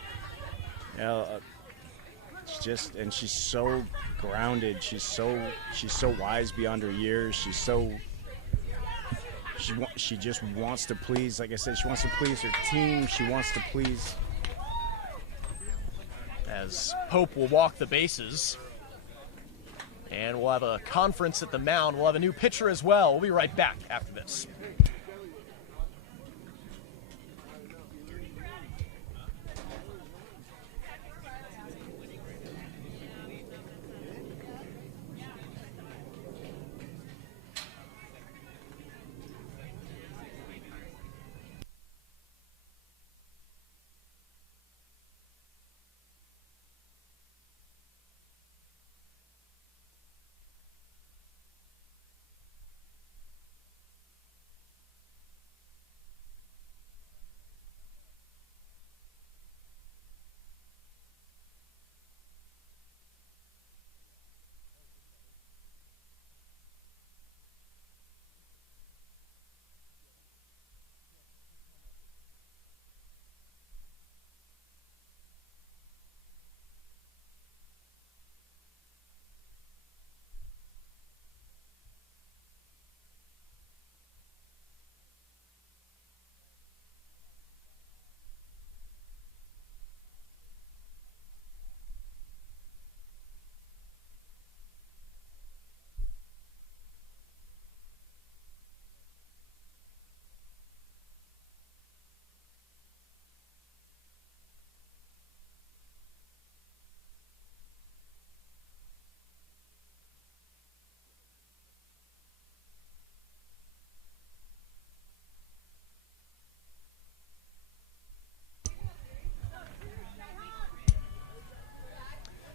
and she's so grounded. She's so wise beyond her years. She just wants to please. Like I said, she wants to please her team. She wants to please. As Pope will walk the bases. And we'll have a conference at the mound. We'll have a new pitcher as well. We'll be right back after this.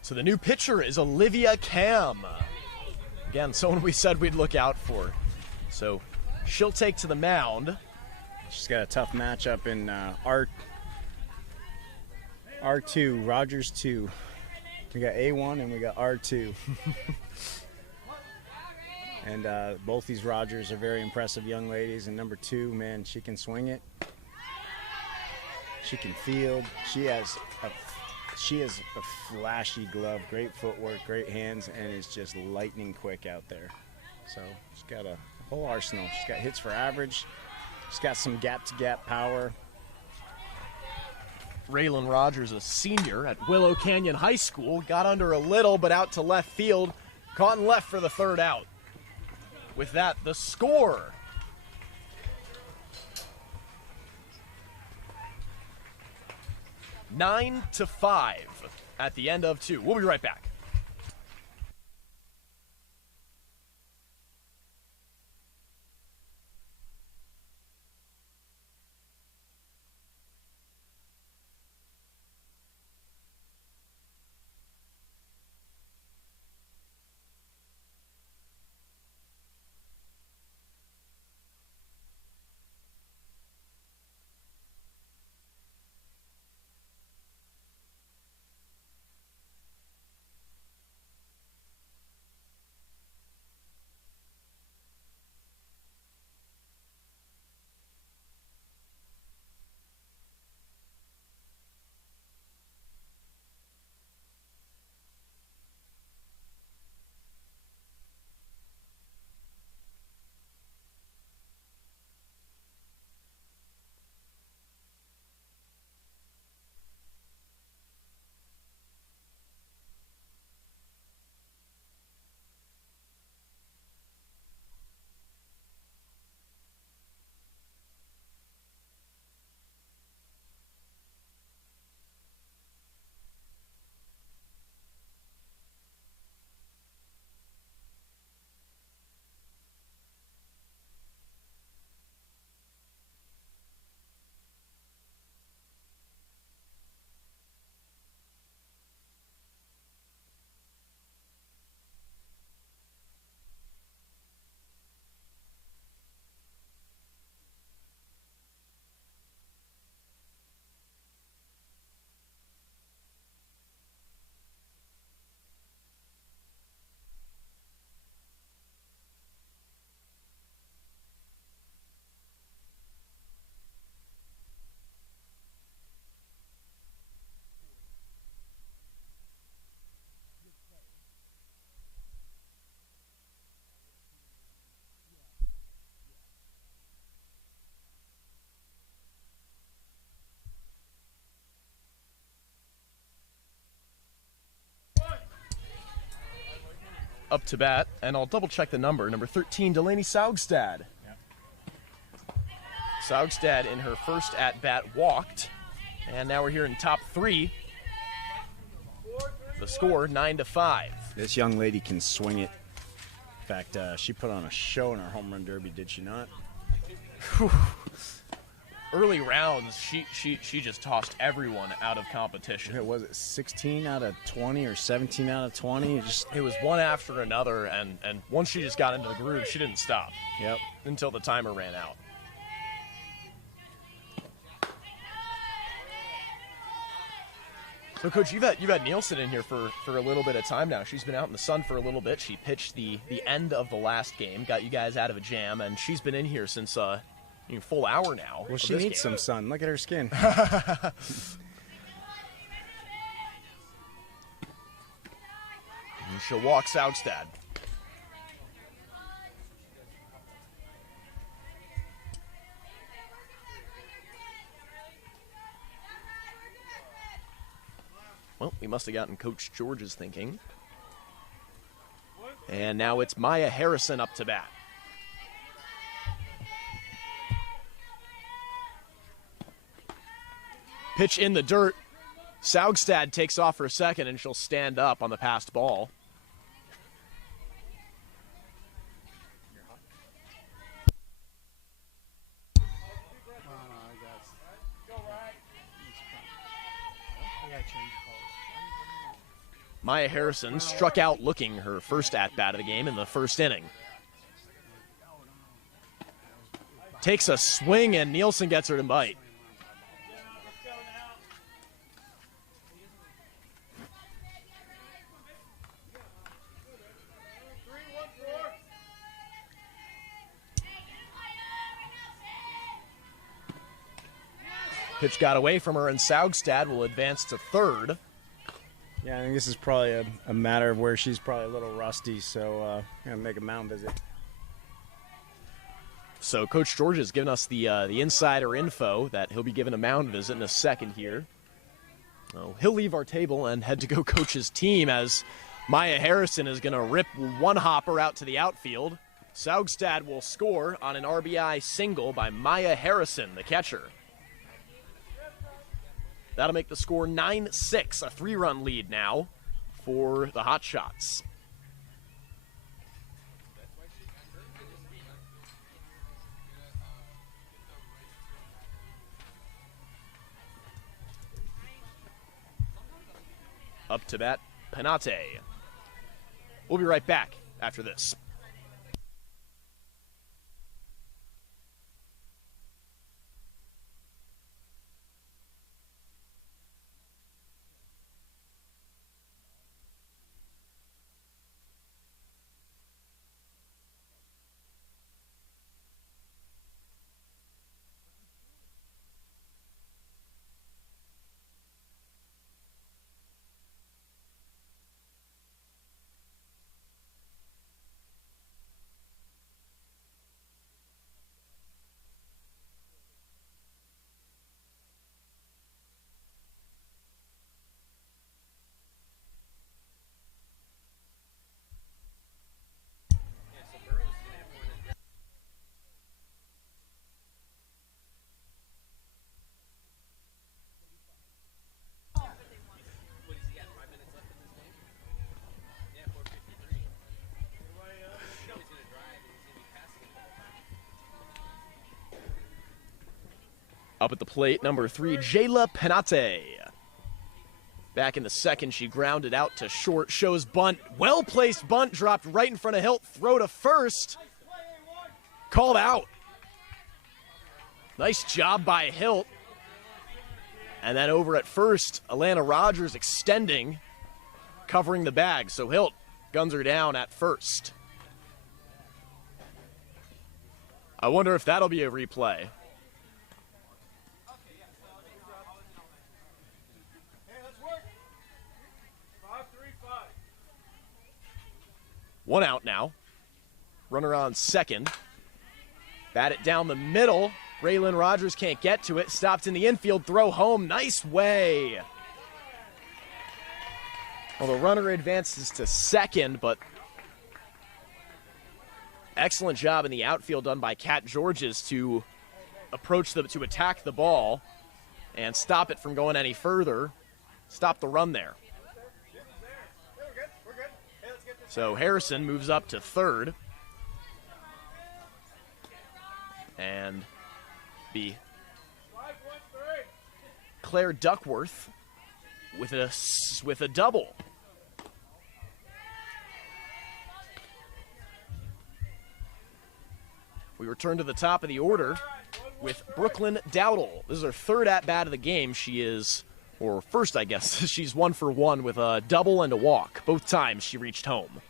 So the new pitcher is Olivia Cam. Again, someone we said we'd look out for. So she'll take to the mound. She's got a tough matchup in R2, Rogers 2. We got A1 and we got R2. And both these Rogers are very impressive young ladies. And number 2, man, she can swing it. She can field. She has a flashy glove, great footwork, great hands, and is just lightning quick out there. So she's got a whole arsenal. She's got hits for average. She's got some gap-to-gap power. Raylan Rogers, a senior at Willow Canyon High School, got under a little, but out to left field. Caught in left for the third out. With that, the score. Nine to 5 at the end of 2. We'll be right back. up to bat, and I'll double check the number. Number 13, Delaney Sagstad. Sagstad in her first at-bat walked, and now we're here in top 3. The score, 9-5. This young lady can swing it. In fact, she put on a show in our home run derby, did she not? Early rounds, she just tossed everyone out of competition. Was it 16 out of 20 or 17 out of 20? It was one after another, and once she just got into the groove, she didn't stop. Yep. Until the timer ran out. So, Coach, you've had Nielsen in here for a little bit of time now. She's been out in the sun for a little bit. She pitched the end of the last game, got you guys out of a jam, and she's been in here since a full hour now. Well, she needs some sun. Look at her skin. And she'll walk Sagstad. Well, we must have gotten Coach George's thinking. And now it's Maya Harrison up to bat. Pitch in the dirt. Sagstad takes off for a second, and she'll stand up on the passed ball. Maya Harrison struck out looking her first at-bat of the game in the first inning. Takes a swing, and Nielsen gets her to bite. Pitch got away from her, and Sagstad will advance to third. Yeah, I think this is probably a matter of where she's probably a little rusty, so gonna make a mound visit. So Coach George has given us the insider info that he'll be giving a mound visit in a second here. Oh, he'll leave our table and head to go coach his team as Maya Harrison is going to rip one hopper out to the outfield. Sagstad will score on an RBI single by Maya Harrison, the catcher. That'll make the score 9-6, a 3-run lead now for the Hotshots. Up to bat, Penate. We'll be right back after this. Up at the plate, number 3, Jayla Penate. Back in the second, she grounded out to short, shows bunt. Well-placed bunt, dropped right in front of Hilt. Throw to first. Called out. Nice job by Hilt. And then over at first, Elena Rogers extending, covering the bag. So Hilt guns her down at first. I wonder if that'll be a replay. One out now. Runner on second. Bat it down the middle. Elena Rogers can't get to it. Stopped in the infield. Throw home. Nice way. Well, the runner advances to second, but Excellent job in the outfield done by Kat Georges to attack the ball and stop it from going any further. Stop the run there. So Harrison moves up to third. And be Claire Duckworth with a double. We return to the top of the order with Brooklyn Dowdle. This is her third at-bat of the game. She is, or first I guess, she's 1 for 1 with a double and a walk. Both times she reached home.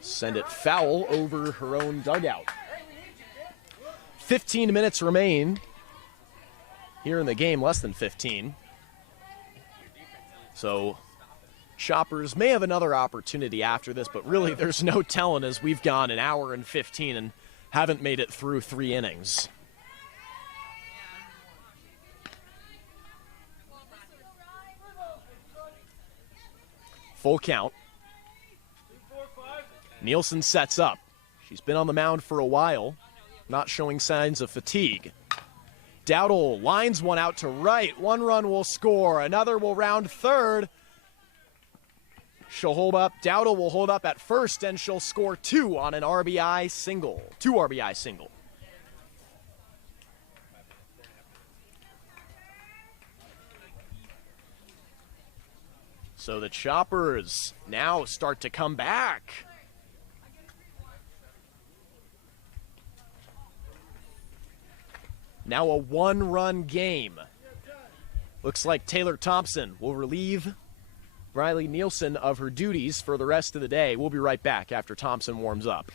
Send it foul over her own dugout. 15 minutes remain here in the game, less than 15. So Choppers may have another opportunity after this, but really there's no telling as we've gone an hour and 15 and haven't made it through 3 innings. Full count. Nielsen sets up. She's been on the mound for a while, not showing signs of fatigue. Dowdle lines one out to right. 1 run will score. Another will round third. She'll hold up. Dowdle will hold up at first, and she'll score 2 on an RBI single. 2 RBI single. So the Choppers now start to come back. Now a 1-run game. Looks like Taylor Thompson will relieve Riley Nielsen of her duties for the rest of the day. We'll be right back after Thompson warms up.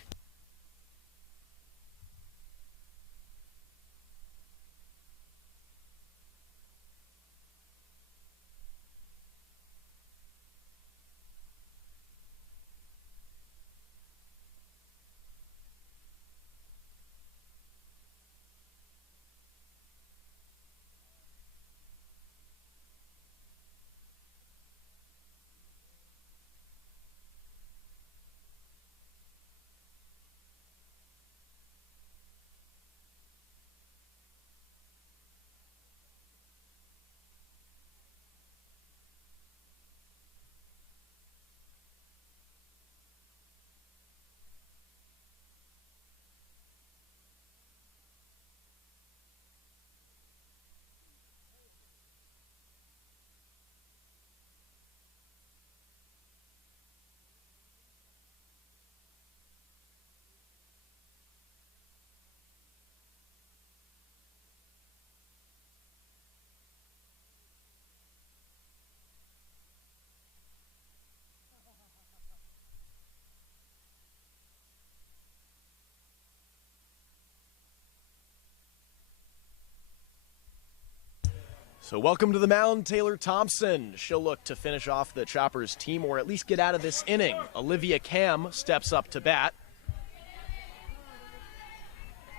So welcome to the mound, Taylor Thompson. She'll look to finish off the Choppers team or at least get out of this inning. Olivia Cam steps up to bat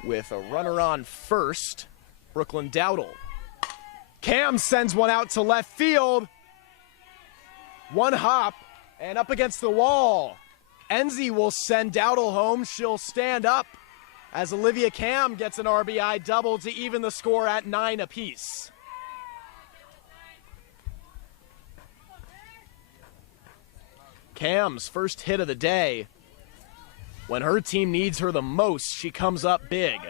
with a runner on first, Brooklyn Dowdle. Cam sends one out to left field. 1 hop and up against the wall. Ensey will send Dowdle home. She'll stand up as Olivia Cam gets an RBI double to even the score at 9 apiece. Cam's first hit of the day. When her team needs her the most, she comes up big.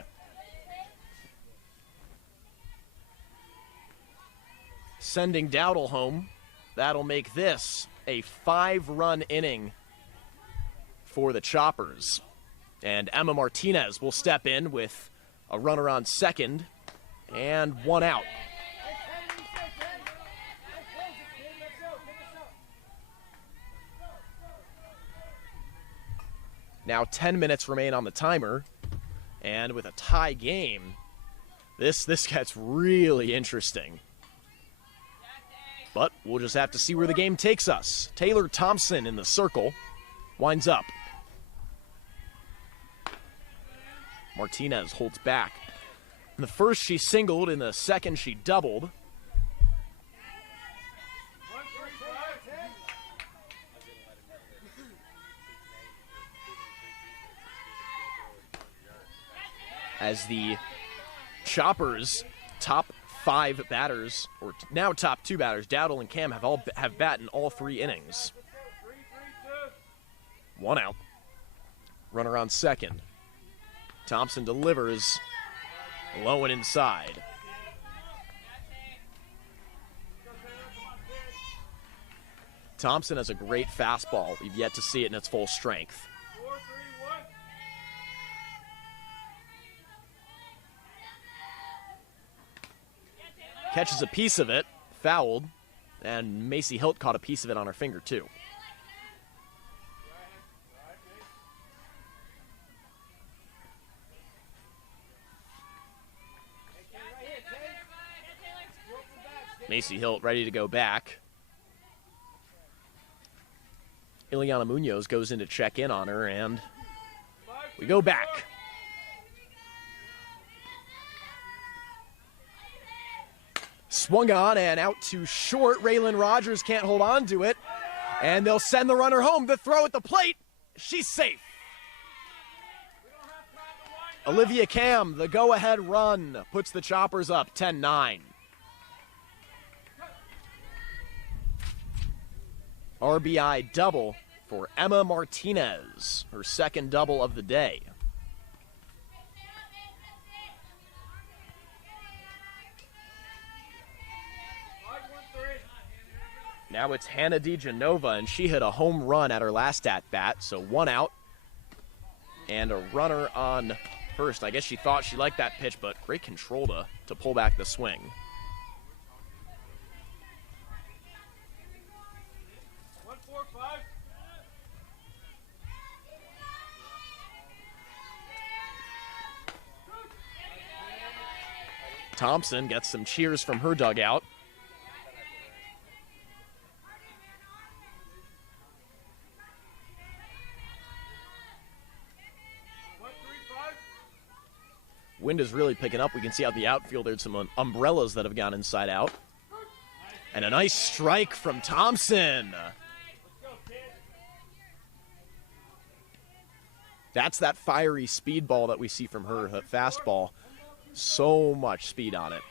Sending Dowdle home. That'll make this a 5-run inning for the Choppers. And Emma Martinez will step in with a runner on second and 1 out. Now 10 minutes remain on the timer, and with a tie game, this gets really interesting. But we'll just have to see where the game takes us. Taylor Thompson in the circle winds up. Martinez holds back. In the first, she singled. In the second, she doubled. As the Choppers' top 5 batters, or now top 2 batters, Dowdle and Cam, have bat in all 3 innings. 1 out. Runner on second. Thompson delivers low and inside. Thompson has a great fastball. We've yet to see it in its full strength. Catches a piece of it, fouled, and Macy Hilt caught a piece of it on her finger too. Macy Hilt ready to go back. Ileana Munoz goes in to check in on her, and we go back. Swung on and out to short. Elena Rogers can't hold on to it, and they'll send the runner home. The throw at the plate. She's safe. Olivia Cam, the go-ahead run, puts the Choppers up 10-9. RBI double for Emma Martinez, her second double of the day. Now it's Hannah Degenova, and she hit a home run at her last at-bat, so 1 out and a runner on first. I guess she thought she liked that pitch, but great control to pull back the swing. Thompson gets some cheers from her dugout. Wind is really picking up. We can see out the outfield there's some umbrellas that have gone inside out. And a nice strike from Thompson. That's that fiery speed ball that we see from her, that fastball. So much speed on it.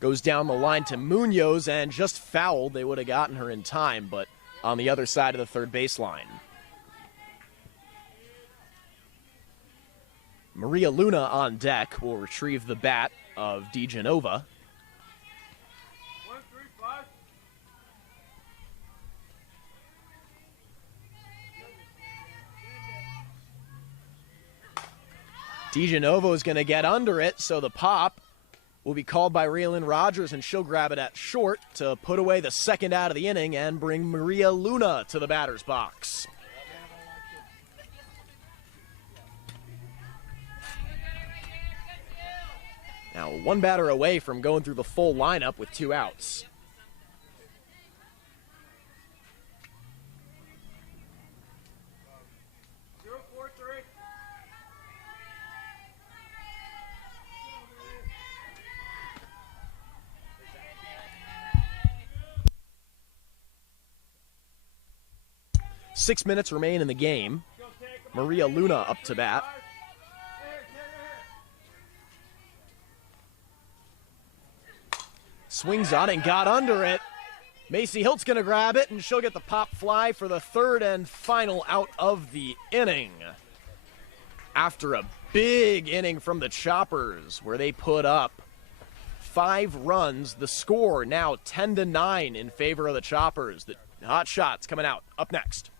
Goes down the line to Munoz and just fouled. They would have gotten her in time, but on the other side of the third baseline. Maria Luna on deck will retrieve the bat of Degenova. Degenova is going to get under it, so the pop will be called by Elena Rogers, and she'll grab it at short to put away the second out of the inning and bring Maria Luna to the batter's box. Now 1 batter away from going through the full lineup with 2 outs. Six minutes remain in the game. Maria Luna up to bat. Swings on and got under it. Macy Hilt's going to grab it, and she'll get the pop fly for the third and final out of the inning. After a big inning from the Choppers, where they put up 5 runs, the score now 10-9 in favor of the Choppers. The Hotshots coming out up next.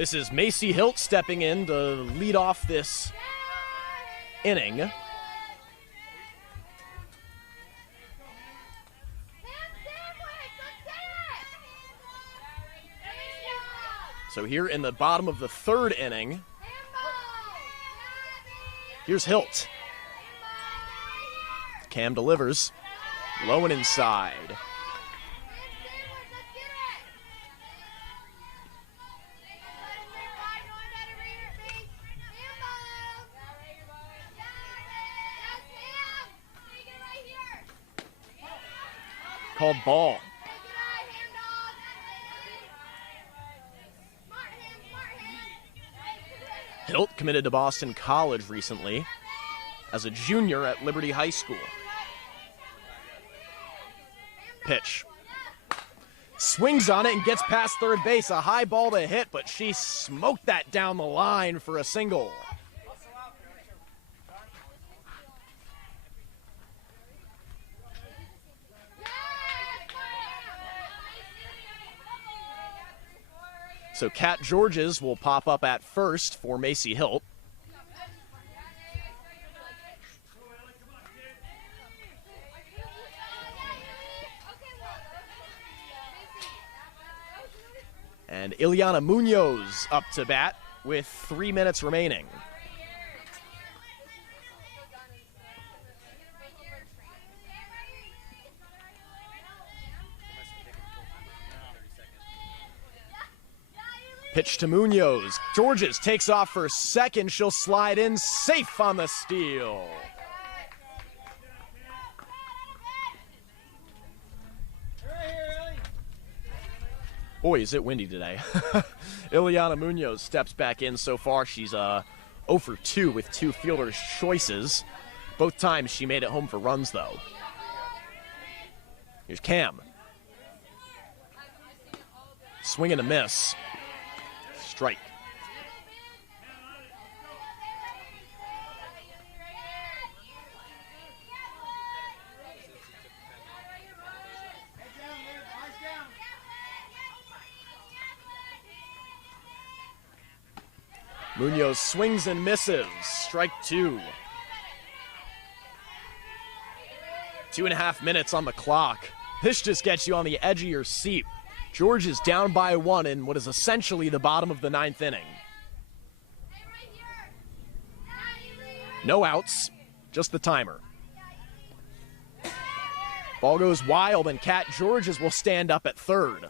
This is Macy Hilt stepping in to lead off this inning. So here in the bottom of the third inning, here's Hilt. Cam delivers, low and inside. Called ball. Hilt committed to Boston College recently as a junior at Liberty High School. Pitch. Swings on it and gets past third base. A high ball to hit, but she smoked that down the line for a single. So Kat Georges will pop up at first for Macy Hilt. And Ileana Munoz up to bat with 3 minutes remaining. Pitch to Munoz. Georges takes off for second. She'll slide in, safe on the steal. Boy, is it windy today. Ileana Munoz steps back in so far. She's 0 for 2 with 2 fielder's choices. Both times she made it home for runs, though. Here's Cam. Swing and a miss. Strike. Munoz swings and misses. Strike 2. 2.5 minutes on the clock. This just gets you on the edge of your seat. George is down by 1 in what is essentially the bottom of the 9th inning. No outs, just the timer. Ball goes wild, and Kat Georges will stand up at third.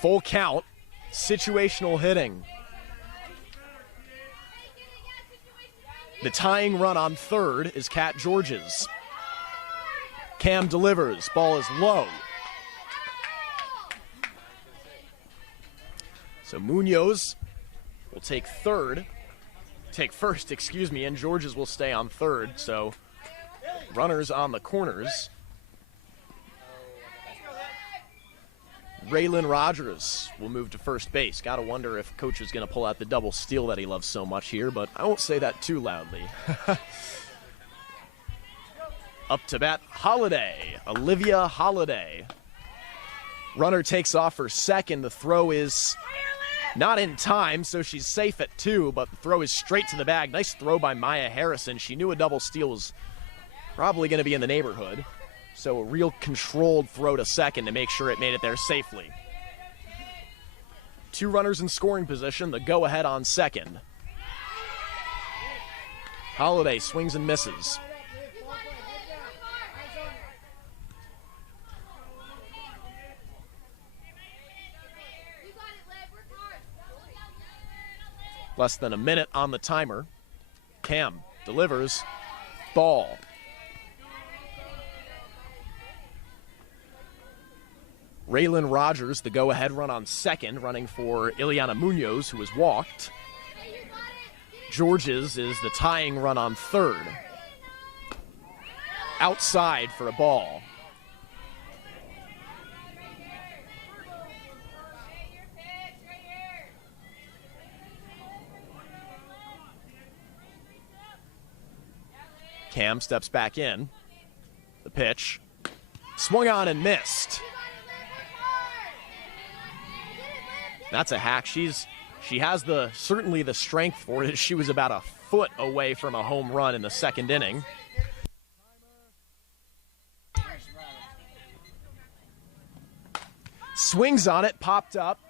Full count, situational hitting. The tying run on third is Kat Georges. Cam delivers. Ball is low. So Munoz will take first, and Georges will stay on third. So runners on the corners. Elena Rogers will move to first base. Gotta wonder if Coach is going to pull out the double steal that he loves so much here, but I won't say that too loudly. Up to bat, Holiday. Olivia Holiday. Runner takes off for second. The throw is not in time, so she's safe at 2, but the throw is straight to the bag. Nice throw by Maya Harrison. She knew a double steal was probably going to be in the neighborhood. So a real controlled throw to second to make sure it made it there safely. 2 runners in scoring position, the go-ahead on second. Holiday swings and misses. Less than a minute on the timer. Cam delivers. Ball. Elena Rogers, the go-ahead run on second, running for Ileana Munoz, who was walked. Georges is the tying run on third. Outside for a ball. Cam steps back in. The pitch. Swung on and missed. That's a hack. She has certainly the strength for it. She was about a foot away from a home run in the second inning. Swings on it, popped up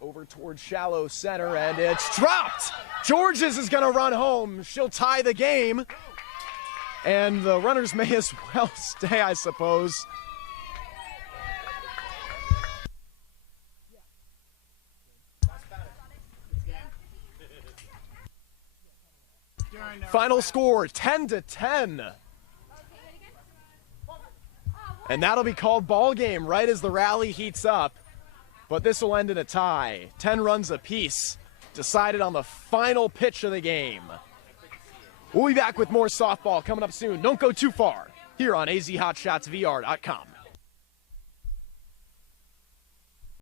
over towards shallow center, and it's dropped. Georges is going to run home. She'll tie the game, and the runners may as well stay, I suppose. Final score, 10-10. And that'll be called ball game right as the rally heats up. But this will end in a tie. 10 runs apiece, decided on the final pitch of the game. We'll be back with more softball coming up soon. Don't go too far here on azhotshotsvr.com.